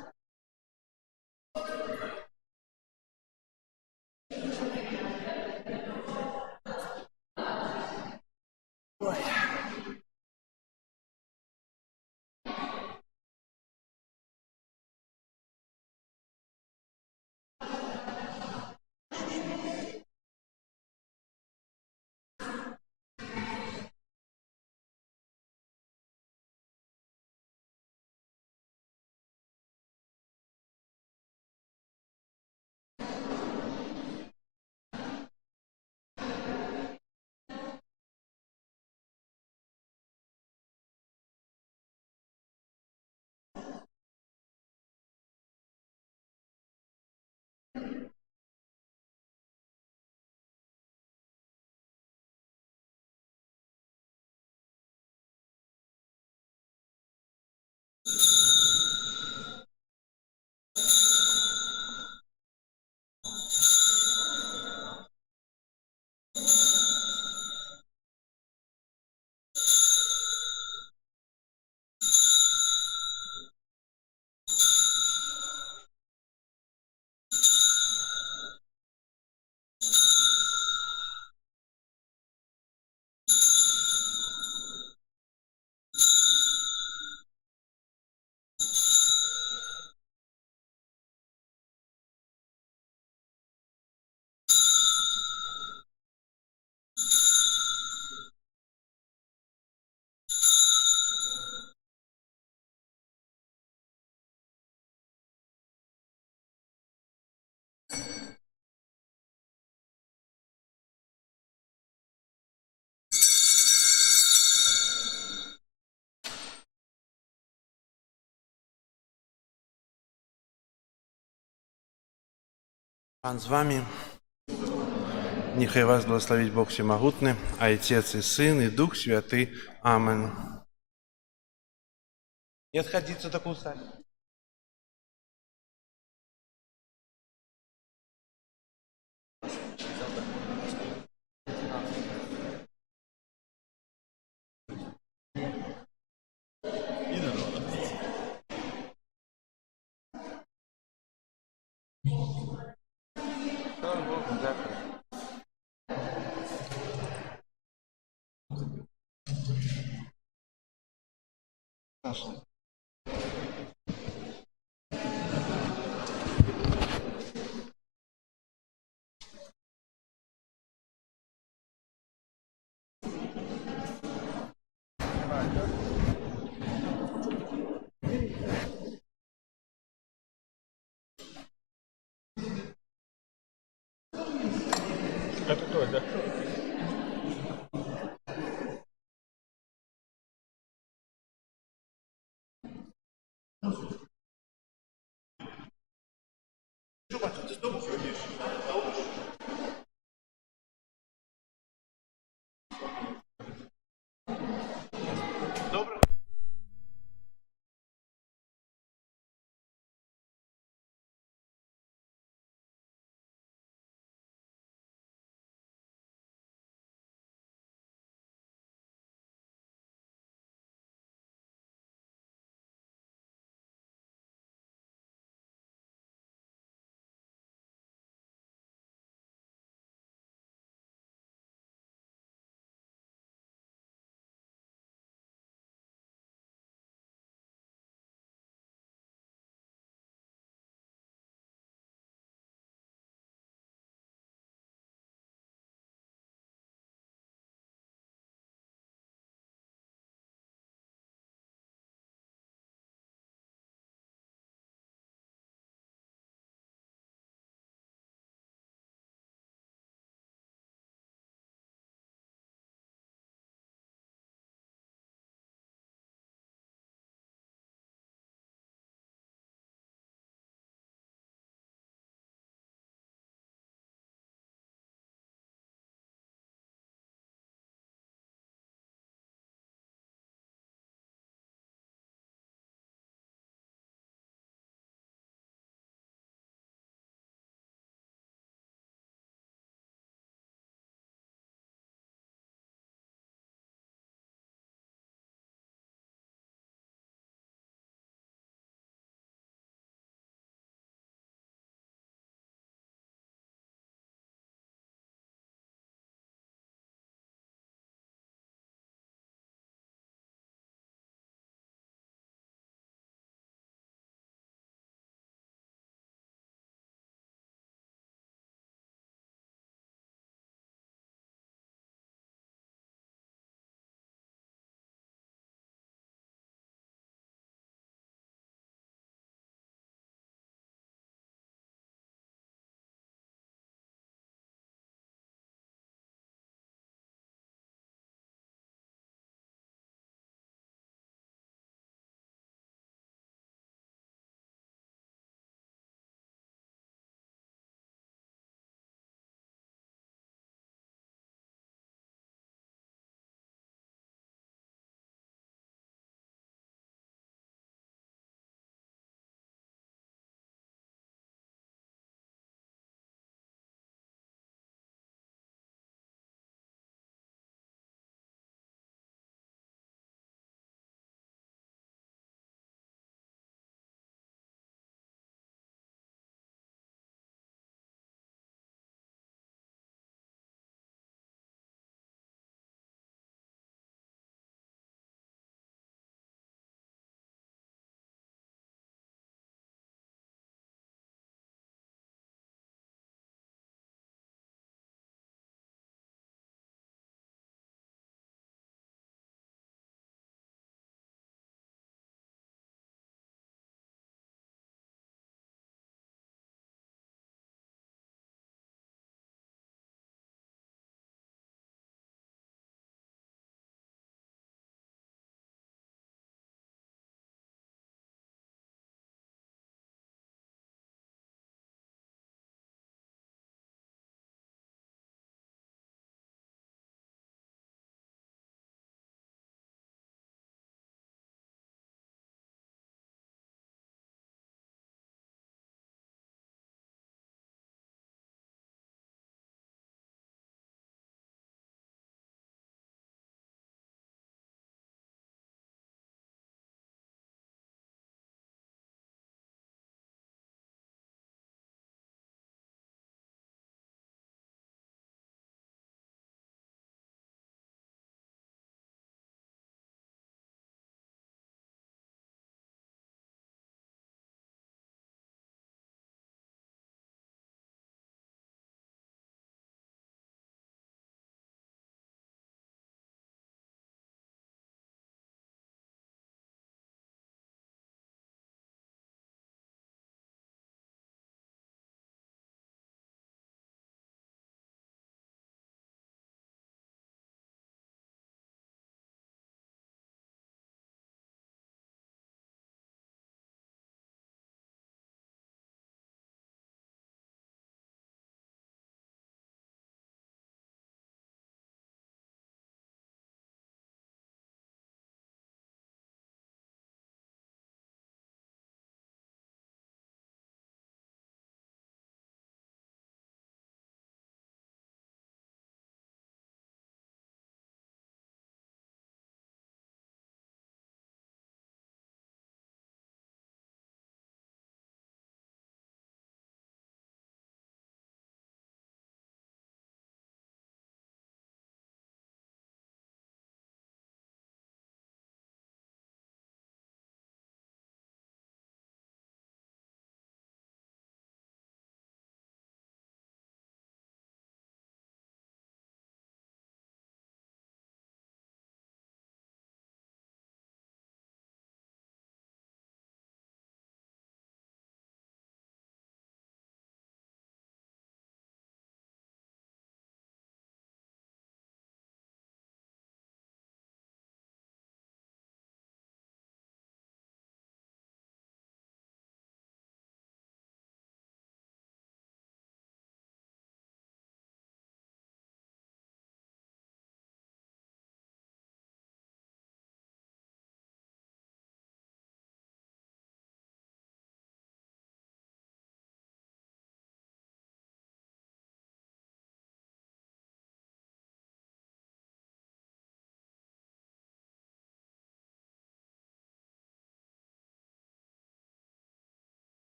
Пан з вами. Нехай вас благословить Бог Всемогутный, Отец и Сын, и Дух Святый. Амин. Не отходите до кусать. Это то, да?